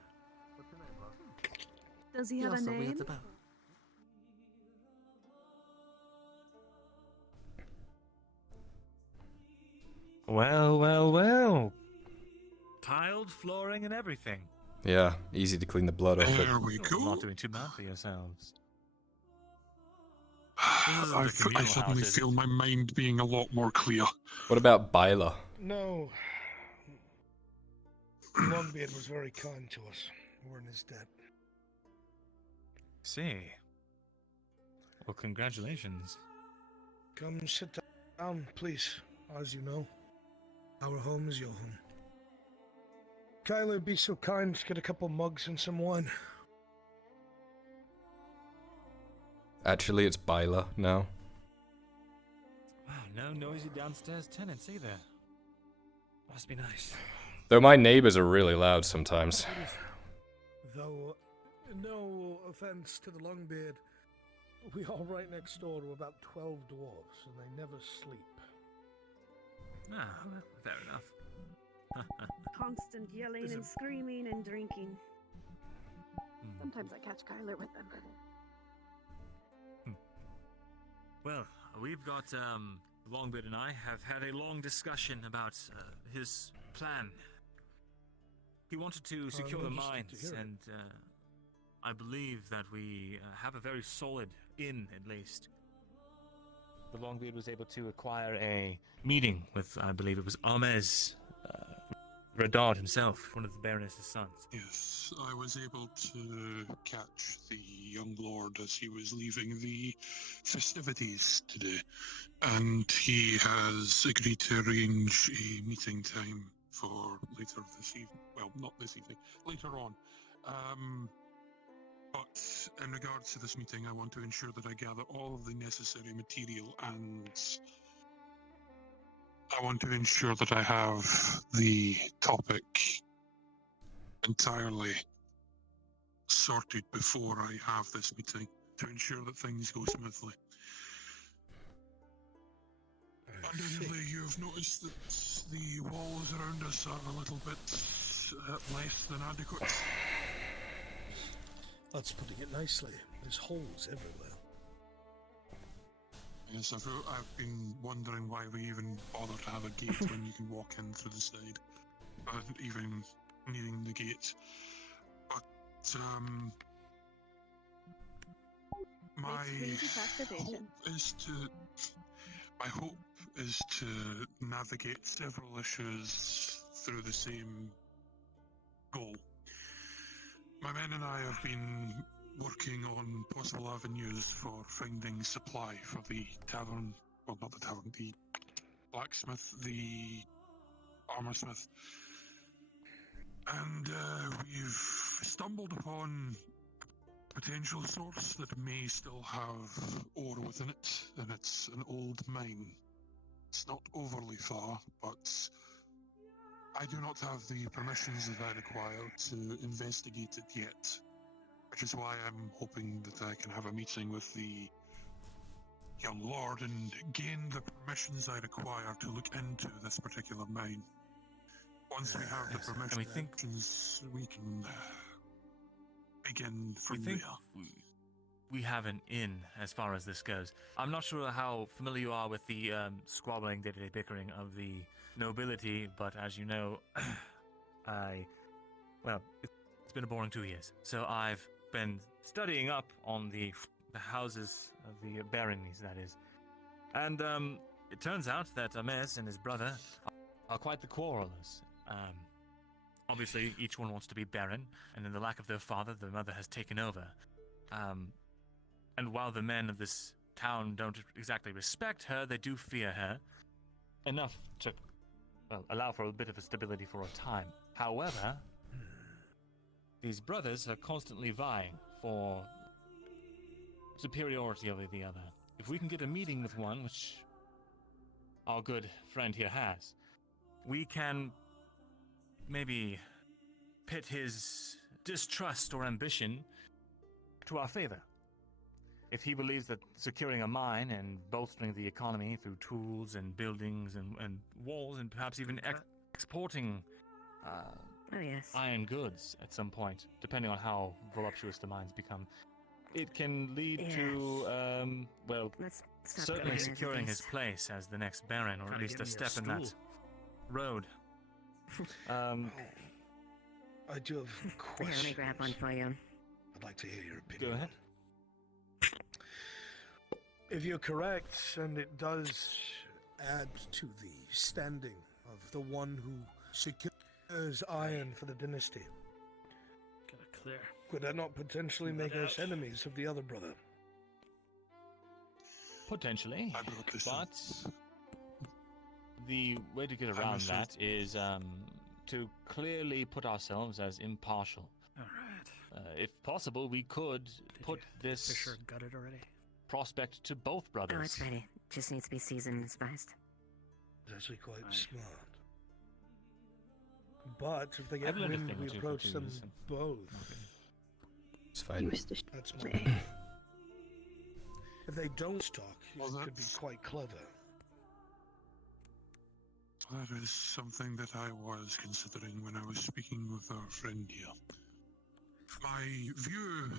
Does he He have a also name? wields a bow. Well, well, well. Tiled flooring and everything. Yeah, easy to clean the blood off it. There we go. Not doing too bad for yourselves. I suddenly feel my mind being a lot more clear. What about Byla? No. Longbeard was very kind to us. We're in his debt. See. Well, congratulations. Come sit down, please. As you know, our home is your home. Kyler, be so kind to get a couple mugs and some wine. Actually, it's Byla now. Wow, no noisy downstairs tenants either. Must be nice. Though my neighbors are really loud sometimes. Though, no offense to the Longbeard, we are right next door to about 12 dwarves, and they never sleep. Ah, fair enough. Constant yelling and screaming and drinking. Hmm. Sometimes I catch Kyler with them. Well, we've got, Longbeard and I have had a long discussion about his plan. He wanted to secure the interesting to mines, hear it. and I believe that we have a very solid inn, at least. The Longbeard was able to acquire a meeting with, I believe it was Amez Radard himself, one of the Baroness's sons. Yes, I was able to catch the young lord as he was leaving the festivities today, and he has agreed to arrange a meeting time for later this evening. Well, not this evening, later on. But in regards to this meeting, I want to ensure that I gather all of the necessary material, and I want to ensure that I have the topic entirely sorted before I have this meeting to ensure that things go smoothly. Undoubtedly, you've noticed that the walls around us are a little bit less than adequate. That's putting it nicely. There's holes everywhere. Yes, I've been wondering why we even bother to have a gate when you can walk in through the side, rather than even needing the gate. But my hope is to navigate several issues through the same goal. My men and I have been working on possible avenues for finding supply for the tavern, well, not the tavern, the blacksmith, the armorsmith. And we've stumbled upon a potential source that may still have ore within it, and it's an old mine. It's not overly far, but I do not have the permissions that I require to investigate it yet, which is why I'm hoping that I can have a meeting with the young lord and gain the permissions I require to look into this particular mine. Once we have the permissions, we can begin from there. We have an in as far as this goes. I'm not sure how familiar you are with the squabbling, day-to-day bickering of the nobility, but as you know, it's been a boring 2 years. So I've been studying up on the houses of the baronies, that is. And it turns out that Amez and his brother are quite the quarrelers. Obviously, each one wants to be baron, and in the lack of their father, the mother has taken over. And while the men of this town don't exactly respect her, they do fear her enough to, allow for a bit of a stability for a time. However, these brothers are constantly vying for superiority over the other. If we can get a meeting with one, which our good friend here has, we can maybe pit his distrust or ambition to our favor. If he believes that securing a mine and bolstering the economy through tools and buildings and walls and perhaps even exporting iron goods at some point, depending on how voluptuous the mines become, it can lead to, certainly securing his place as the next baron, or at least a step in that road. I do have a question. Let me grab one for you. I'd like to hear your opinion. Go ahead. If you're correct, and it does add to the standing of the one who secures iron for the dynasty, Got it clear. could that not potentially make us enemies of the other brother? Potentially, but the way to get around that is to clearly put ourselves as impartial. All right. If possible, we could put this Fisher got it already. prospect to both brothers. Oh, it's ready. Just needs to be seasoned and spiced. It's actually quite smart. But if they get wind, we approach them both. It's fine. That's my If they don't talk, it could be quite clever. That is something that I was considering when I was speaking with our friend here. My view,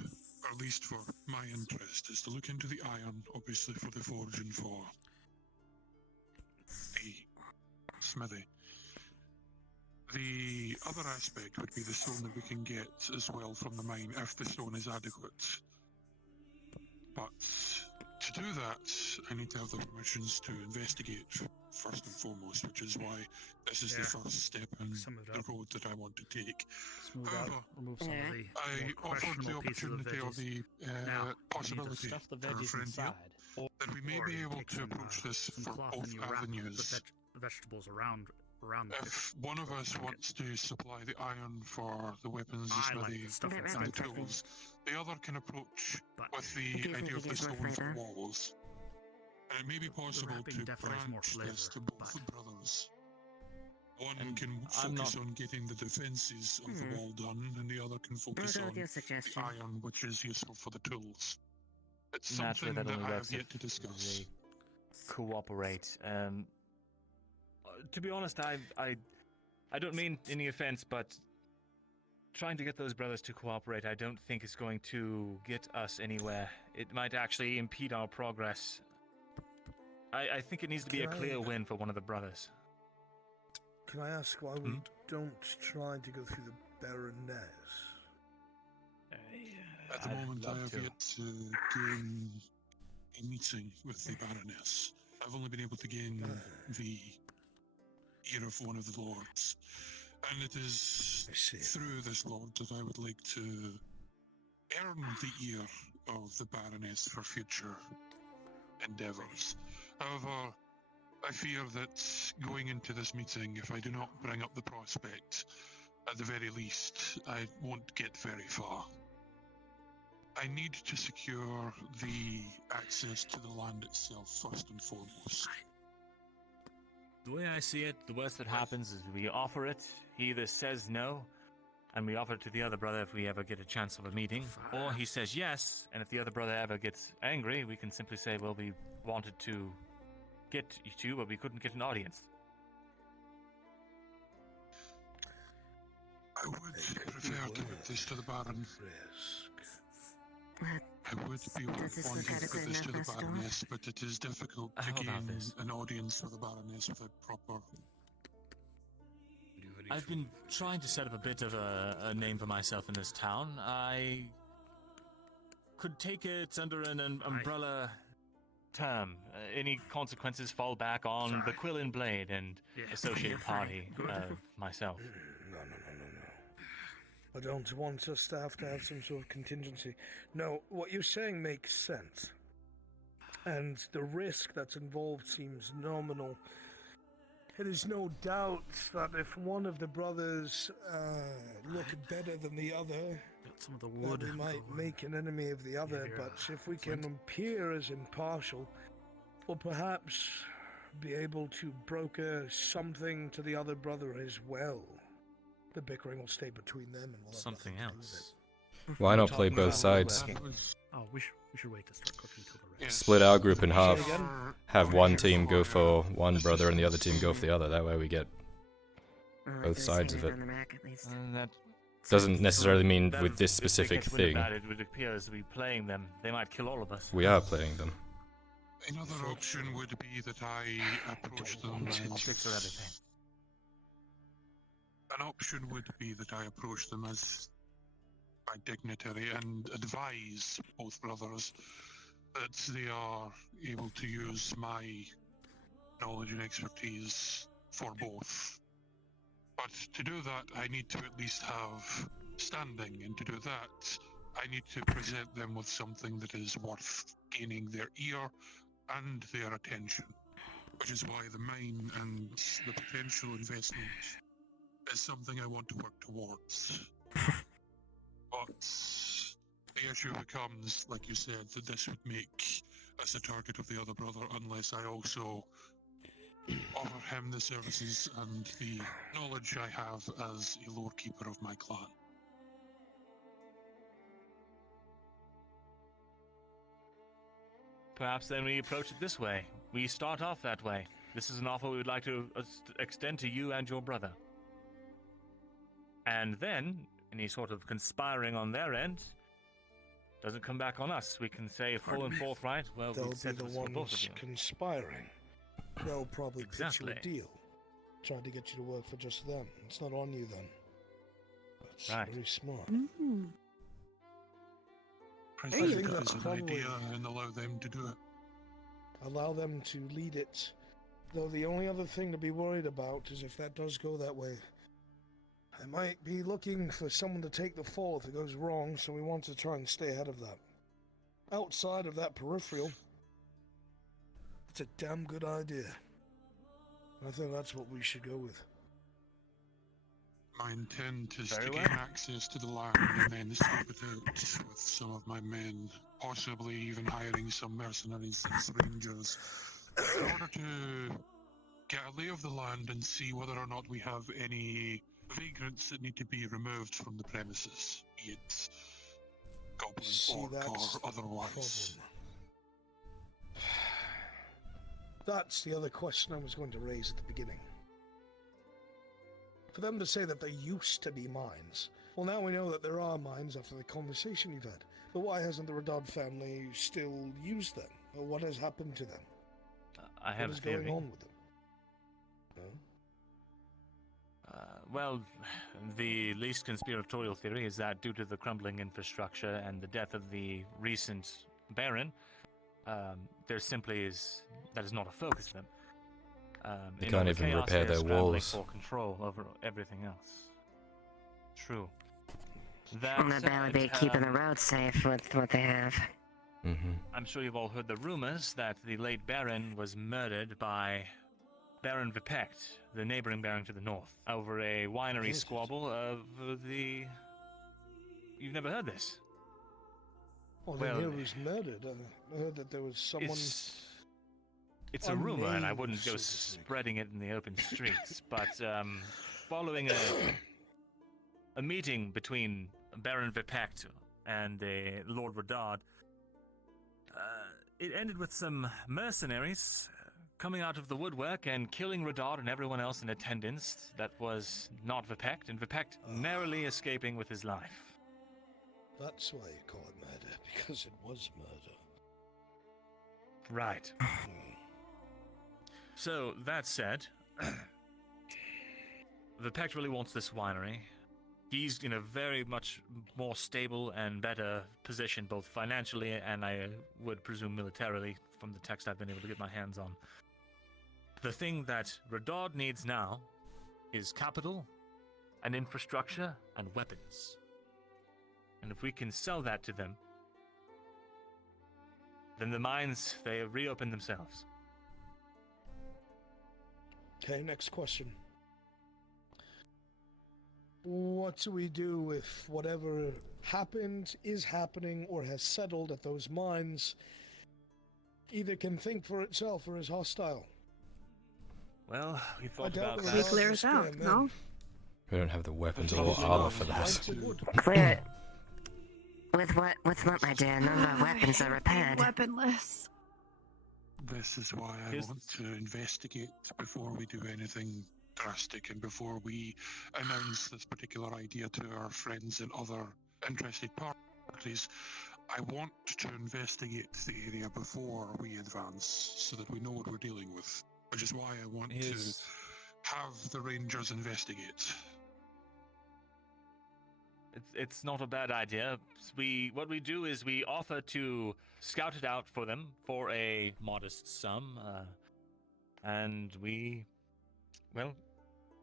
or at least for my interest, is to look into the iron, obviously for the forge and for the smithy. The other aspect would be the stone that we can get as well from the mine, if the stone is adequate. But to do that, I need to have the permissions to investigate first and foremost, which is why this is the first step in the road that I want to take. However, Remove some of the I offered the opportunity or the possibility stuff the to our veggies friend here inside, that we may be able to approach this for both avenues. The vegetables around the If one of us wants to supply the iron for the weapons, the smithy, and the tools, the other can approach with the idea of the stone for walls. And it may be possible to branch this to both brothers. One can focus on getting the defenses of the wall done, and the other can focus I'll go on with your the suggestion. iron, which is useful for the tools. It's Naturally, something that that only I works have yet if to discuss. they cooperate. To be honest, I don't mean any offense, but trying to get those brothers to cooperate, I don't think is going to get us anywhere. It might actually impede our progress. I think it needs to be a clear win for one of the brothers. Can I ask why we don't try to go through the Baroness? At the moment, I have yet to gain a meeting with the Baroness. I've only been able to gain the ear of one of the lords. And it is through this lord that I would like to earn the ear of the Baroness for future endeavours. However, I fear that going into this meeting, if I do not bring up the prospect, at the very least, I won't get very far. I need to secure the access to the land itself first and foremost. The way I see it, the worst that happens is we offer it, he either says no, and we offer it to the other brother if we ever get a chance of a meeting, or he says yes, and if the other brother ever gets angry, we can simply say, well, we wanted to get you two, but we couldn't get an audience. I would prefer to put this to the Baron. I would be wanting to put this to the Baroness, but it is difficult to gain an audience for the Baroness without proper... I've been trying to set up a bit of a name for myself in this town. I could take it under an umbrella term. Any consequences fall back on the Quillin Blade and associated party of myself. No. I don't want us to have some sort of contingency. No, what you're saying makes sense. And the risk that's involved seems nominal. It is no doubt that if one of the brothers look better than the other, some of the wood, we might make an enemy of the other, but if we can appear as impartial, we'll perhaps be able to broker something to the other brother as well. The bickering will stay between them and we'll have something nothing to do else. with it. Why not play both sides? Oh, we should wait to start cooking till the rest. Split our group in half. Have one team go for one brother and the other team go for the other. That way we get both sides of it. That Doesn't necessarily mean with this specific thing. It would appear as we playing them, they might kill all of us. We are playing them. Another option would be that I approach them as... An option would be that I approach them as my dignitary and advise both brothers that they are able to use my knowledge and expertise for both. But to do that, I need to at least have standing, and to do that, I need to present them with something that is worth gaining their ear and their attention, which is why the mine and the potential investment is something I want to work towards. But the issue becomes, like you said, that this would make us a target of the other brother unless I also offer him the services and the knowledge I have as a lore keeper of my clan. Perhaps then we approach it this way. We start off that way. This is an offer we would like to extend to you and your brother. And then, any sort of conspiring on their end doesn't come back on us. We can say full and forthright, well, they'll we be said the this for both of ones you. conspiring. They'll probably pitch you a Exactly. deal, trying to get you to work for just them. It's not on you then. That's Right. very smart. I Present think it that's as an probably idea and allow them to do it. allow them to lead it. Though the only other thing to be worried about is if that does go that way. I might be looking for someone to take the fall if it goes wrong, so we want to try and stay ahead of that. Outside of that peripheral, it's a damn good idea. I think that's what we should go with. My intent is Very to well. gain access to the land and then scope it out with some of my men, possibly even hiring some mercenaries and rangers in order to get a lay of the land and see whether or not we have any vagrants that need to be removed from the premises, be it goblin, orc, or otherwise. That's the other question I was going to raise at the beginning. For them to say that they used to be mines, well, now we know that there are mines after the conversation you've had. But why hasn't the Radad family still used them? Or what has happened to them? I have what is a theory. going on with them? Well, the least conspiratorial theory is that due to the crumbling infrastructure and the death of the recent Baron, there simply is that is not a focus for them. They can't even repair their walls. For control over everything else. True. They'll barely be keeping the roads safe with what they have. I'm sure you've all heard the rumors that the late Baron was murdered by Baron Vipect, the neighboring baron to the north, over a winery squabble of the... You've never heard this? Well, I didn't hear he was murdered. I heard that there was someone... It's a rumor, and I wouldn't go spreading it in the open streets, but following a meeting between Baron Vipect and Lord Radad, it ended with some mercenaries coming out of the woodwork and killing Radad and everyone else in attendance that was not Vipect, and Vipect narrowly escaping with his life. That's why you call it murder, because it was murder. Right. So, that said, Vipect really wants this winery. He's in a very much more stable and better position, both financially and I would presume militarily, from the text I've been able to get my hands on. The thing that Radad needs now is capital and infrastructure and weapons. And if we can sell that to them, then the mines, they reopen themselves. Okay, next question. What do we do with whatever happened, is happening, or has settled at those mines? Either can think for itself or is hostile. Well, we thought about that. He clears out, no? We don't have the weapons or armor for that. Clear it. With what, my dear? None of our weapons are repaired. Weaponless. This is why I want to investigate before we do anything drastic and before we announce this particular idea to our friends and other interested parties. I want to investigate the area before we advance so that we know what we're dealing with, which is why I want to have the Rangers investigate. It's not a bad idea. What we do is we offer to scout it out for them for a modest sum, and well,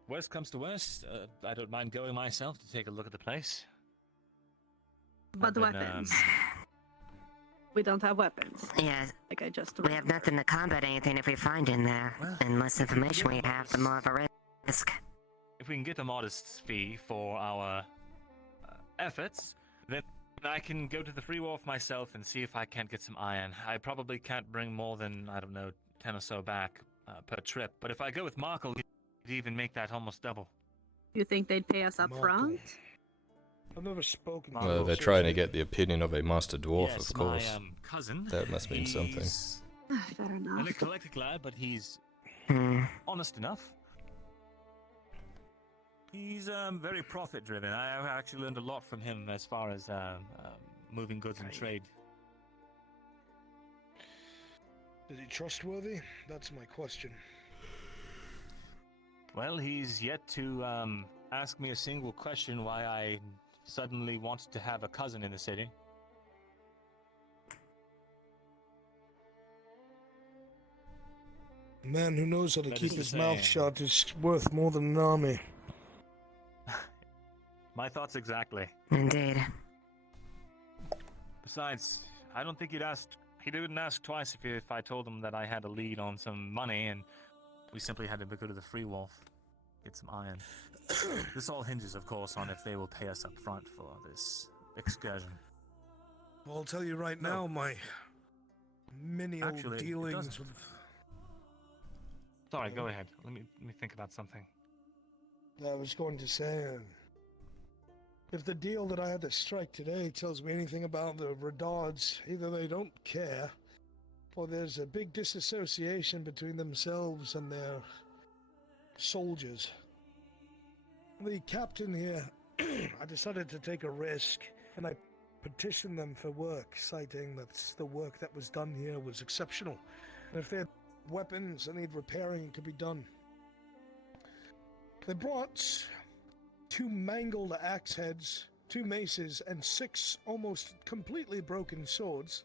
worst comes to worst, I don't mind going myself to take a look at the place. But the weapons. We don't have weapons. Yeah. Like I just We have nothing to combat anything if we find in there. And less information we have, the more of a risk. If we can get a modest fee for our efforts, then I can go to the Free Wharf myself and see if I can't get some iron. I probably can't bring more than, I don't know, 10 or so back per trip. But if I go with Markle, he'd even make that almost double. You think they'd pay us up front? I've never spoken. Well, they're trying to get the opinion of a master dwarf, Yes, of course. my cousin. That must mean something. Fair enough. An eclectic lad, but he's honest enough. He's very profit-driven. I actually learned a lot from him as far as moving goods and trade. Is he trustworthy? That's my question. Well, he's yet to ask me a single question why I suddenly wanted to have a cousin in the city. A man who knows how to That keep is to his mouth say- shut is worth more than an army. My thoughts exactly. Indeed. Besides, I don't think he didn't ask twice if I told him that I had a lead on some money and we simply had to go to the Free Wolf, get some iron. This all hinges, of course, on if they will pay us up front for this excursion. Well, I'll tell you right now, my many old Actually, it dealings doesn't. with... Sorry, go ahead. Let me think about something. I was going to say, if the deal that I had to strike today tells me anything about the Redards, either they don't care, or there's a big disassociation between themselves and their soldiers. The captain here, I decided to take a risk, and I petitioned them for work, citing that the work that was done here was exceptional. And if they had weapons that need repairing, it could be done. They brought 2 mangled axe heads, 2 maces, and 6 almost completely broken swords.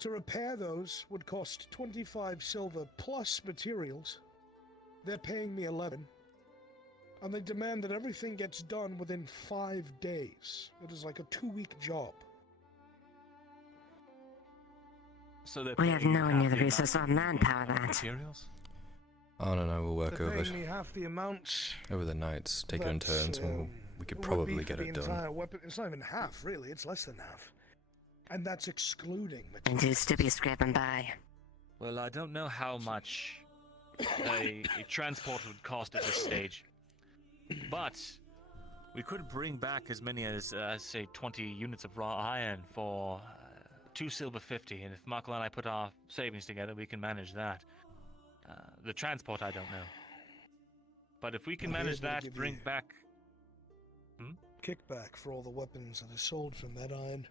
To repair those would cost 25 silver plus materials. They're paying me 11. And they demand that everything gets done within 5 days. It is like a 2-week job. So we have no need to resource or manpower that. Materials? I don't know, we'll work They're over it. paying me half the amount. Over the nights, take it in turns, and we could would probably be for get the it done. entire weapon. It's not even half, really. It's less than half. And that's excluding And who's to be scraping by? Well, I don't know how much a transport would cost at this stage. But we could bring back as many as, say, 20 units of raw iron for 2 silver 50. And if Markle and I put our savings together, we can manage that. The transport, I don't know. But if we can manage that, bring back... kickback for all the weapons that are sold from that iron.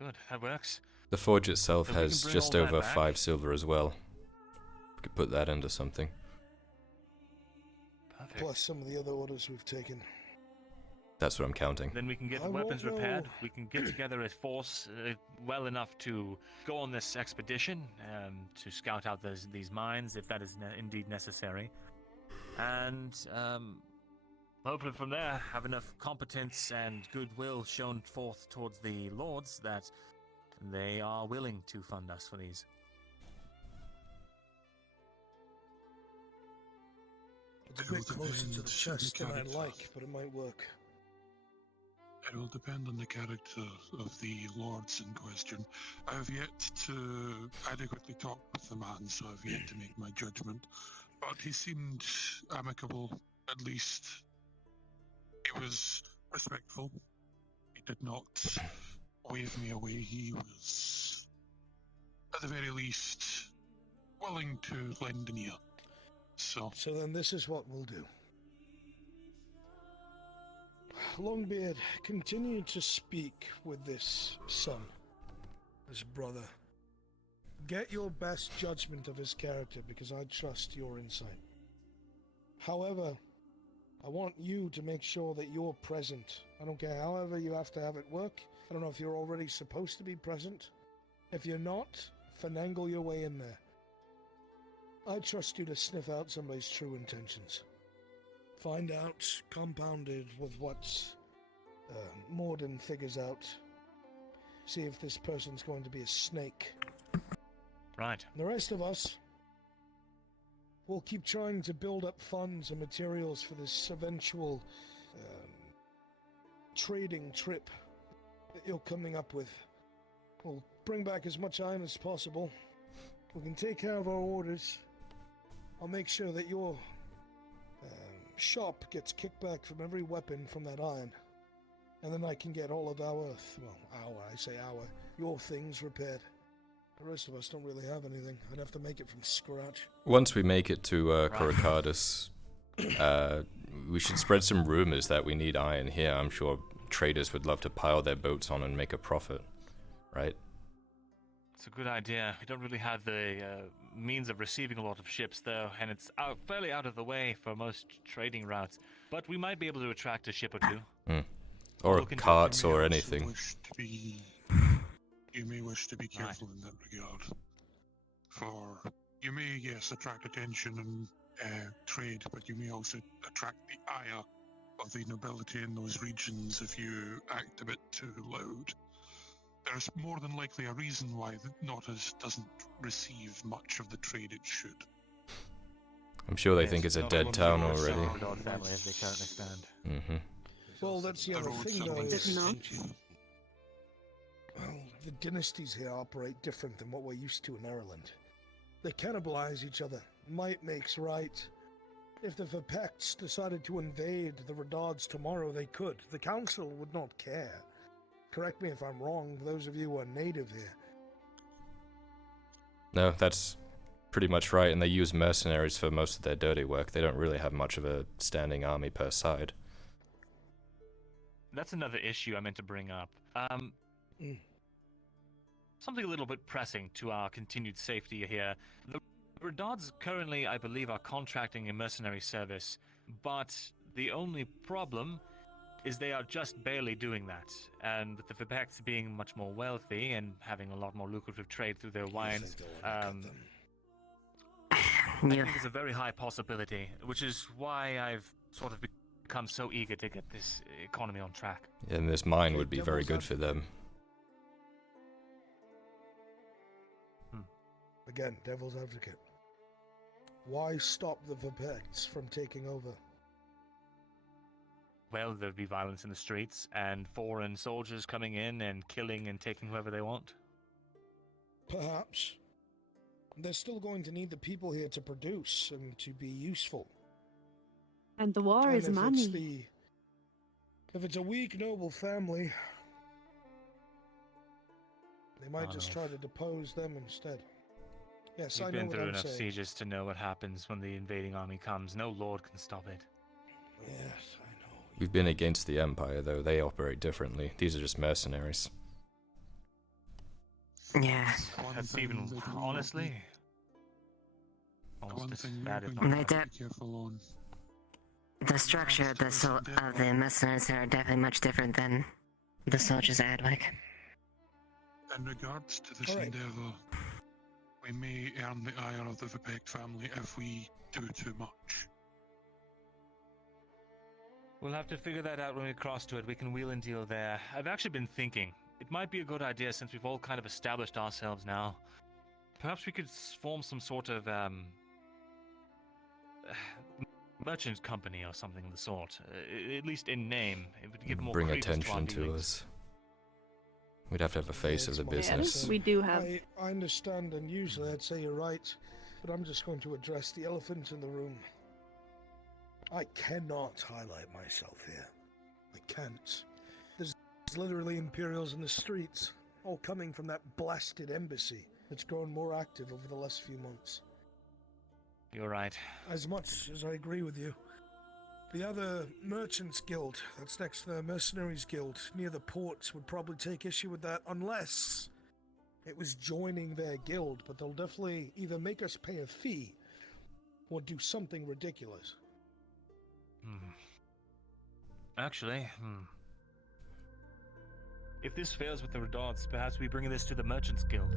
Good, that works. The forge itself So we has can bring just all that over back. 5 silver as well. We could put that into something. Perfect. Plus some of the other orders we've taken. That's what I'm counting. Then we can get the I weapons won't repaired. know. We can get together a force well enough to go on this expedition to scout out these mines, if that is indeed necessary. And hopefully from there, have enough competence and goodwill shown forth towards the lords that they are willing to fund us for these. It's a bit closer to the chest than I'd like, but it might work. It will depend on the character of the lords in question. I have yet to adequately talk with the man, so I've yet to make my judgment. But he seemed amicable, at least. He was respectful. He did not wave me away. He was, at the very least, willing to lend an ear. So then this is what we'll do. Longbeard, continue to speak with this son, this brother. Get your best judgment of his character, because I trust your insight. However, I want you to make sure that you're present. I don't care however you have to have it work. I don't know if you're already supposed to be present. If you're not, finagle your way in there. I trust you to sniff out somebody's true intentions. Find out, compounded with what Morden figures out. See if this person's going to be a snake. Right. And the rest of us will keep trying to build up funds and materials for this eventual trading trip that you're coming up with. We'll bring back as much iron as possible. We can take care of our orders. I'll make sure that your shop gets kickback from every weapon from that iron. And then I can get all of your things repaired. The rest of us don't really have anything. I'd have to make it from scratch. Once we make it to Coracardus, we should spread some rumors that we need iron here. I'm sure traders would love to pile their boats on and make a profit, right? It's a good idea. We don't really have the means of receiving a lot of ships, though, and it's fairly out of the way for most trading routes. But we might be able to attract a ship or two. Or carts or anything. You may wish to be careful in that regard. For you may, yes, attract attention and trade, but you may also attract the ire of the nobility in those regions if you act a bit too loud. There's more than likely a reason why Nautis doesn't receive much of the trade it should. I'm sure they think it's a dead town already. Family as they currently stand. Mm-hmm. Well, that's the other thing, though. Well, the dynasties here operate different than what we're used to in Ireland. They cannibalize each other. Might makes right. If the Vipects decided to invade the Redards tomorrow, they could. The Council would not care. Correct me if I'm wrong, those of you who are native here. No, that's pretty much right, and they use mercenaries for most of their dirty work. They don't really have much of a standing army per side. That's another issue I meant to bring up. Something a little bit pressing to our continued safety here. The Redards currently, I believe, are contracting a mercenary service, but the only problem is they are just barely doing that. And with the Vipects being much more wealthy and having a lot more lucrative trade through their wines, I think there's a very high possibility, which is why I've sort of become so eager to get this economy on track. And this mine would be very good for them. Again, devil's advocate. Why stop the Vipects from taking over? Well, there'd be violence in the streets, and foreign soldiers coming in and killing and taking whoever they want. Perhaps. They're still going to need the people here to produce and to be useful. And the war is money. If it's a weak, noble family, they might just try to depose them instead. Yes, You've I know been what through I'm enough saying. sieges to know what happens when the invading army comes. No lord can stop it. Yes, I know. We've been against the Empire, though. They operate differently. These are just mercenaries. Yeah. That's even, honestly, almost as bad if They not. don't. The structure of the mercenaries are definitely much different than the soldiers at Adwick. In regards to this endeavour, we may earn the ire of the Vipect family if we do too much. We'll have to figure that out when we cross to it. We can wheel and deal there. I've actually been thinking, it might be a good idea since we've all kind of established ourselves now. Perhaps we could form some sort of, merchant company or something of the sort. At least in name. It would give more Bring credence attention to, to us. We'd have to have a face of the business. We do have. I understand, and usually I'd say you're right, but I'm just going to address the elephant in the room. I cannot highlight myself here. I can't. There's literally Imperials in the streets, all coming from that blasted embassy that's grown more active over the last few months. You're right. As much as I agree with you, the other Merchants Guild, that's next to the Mercenaries Guild, near the ports, would probably take issue with that unless it was joining their guild, but they'll definitely either make us pay a fee or do something ridiculous. Actually, if this fails with the Redards, perhaps we bring this to the Merchants Guild.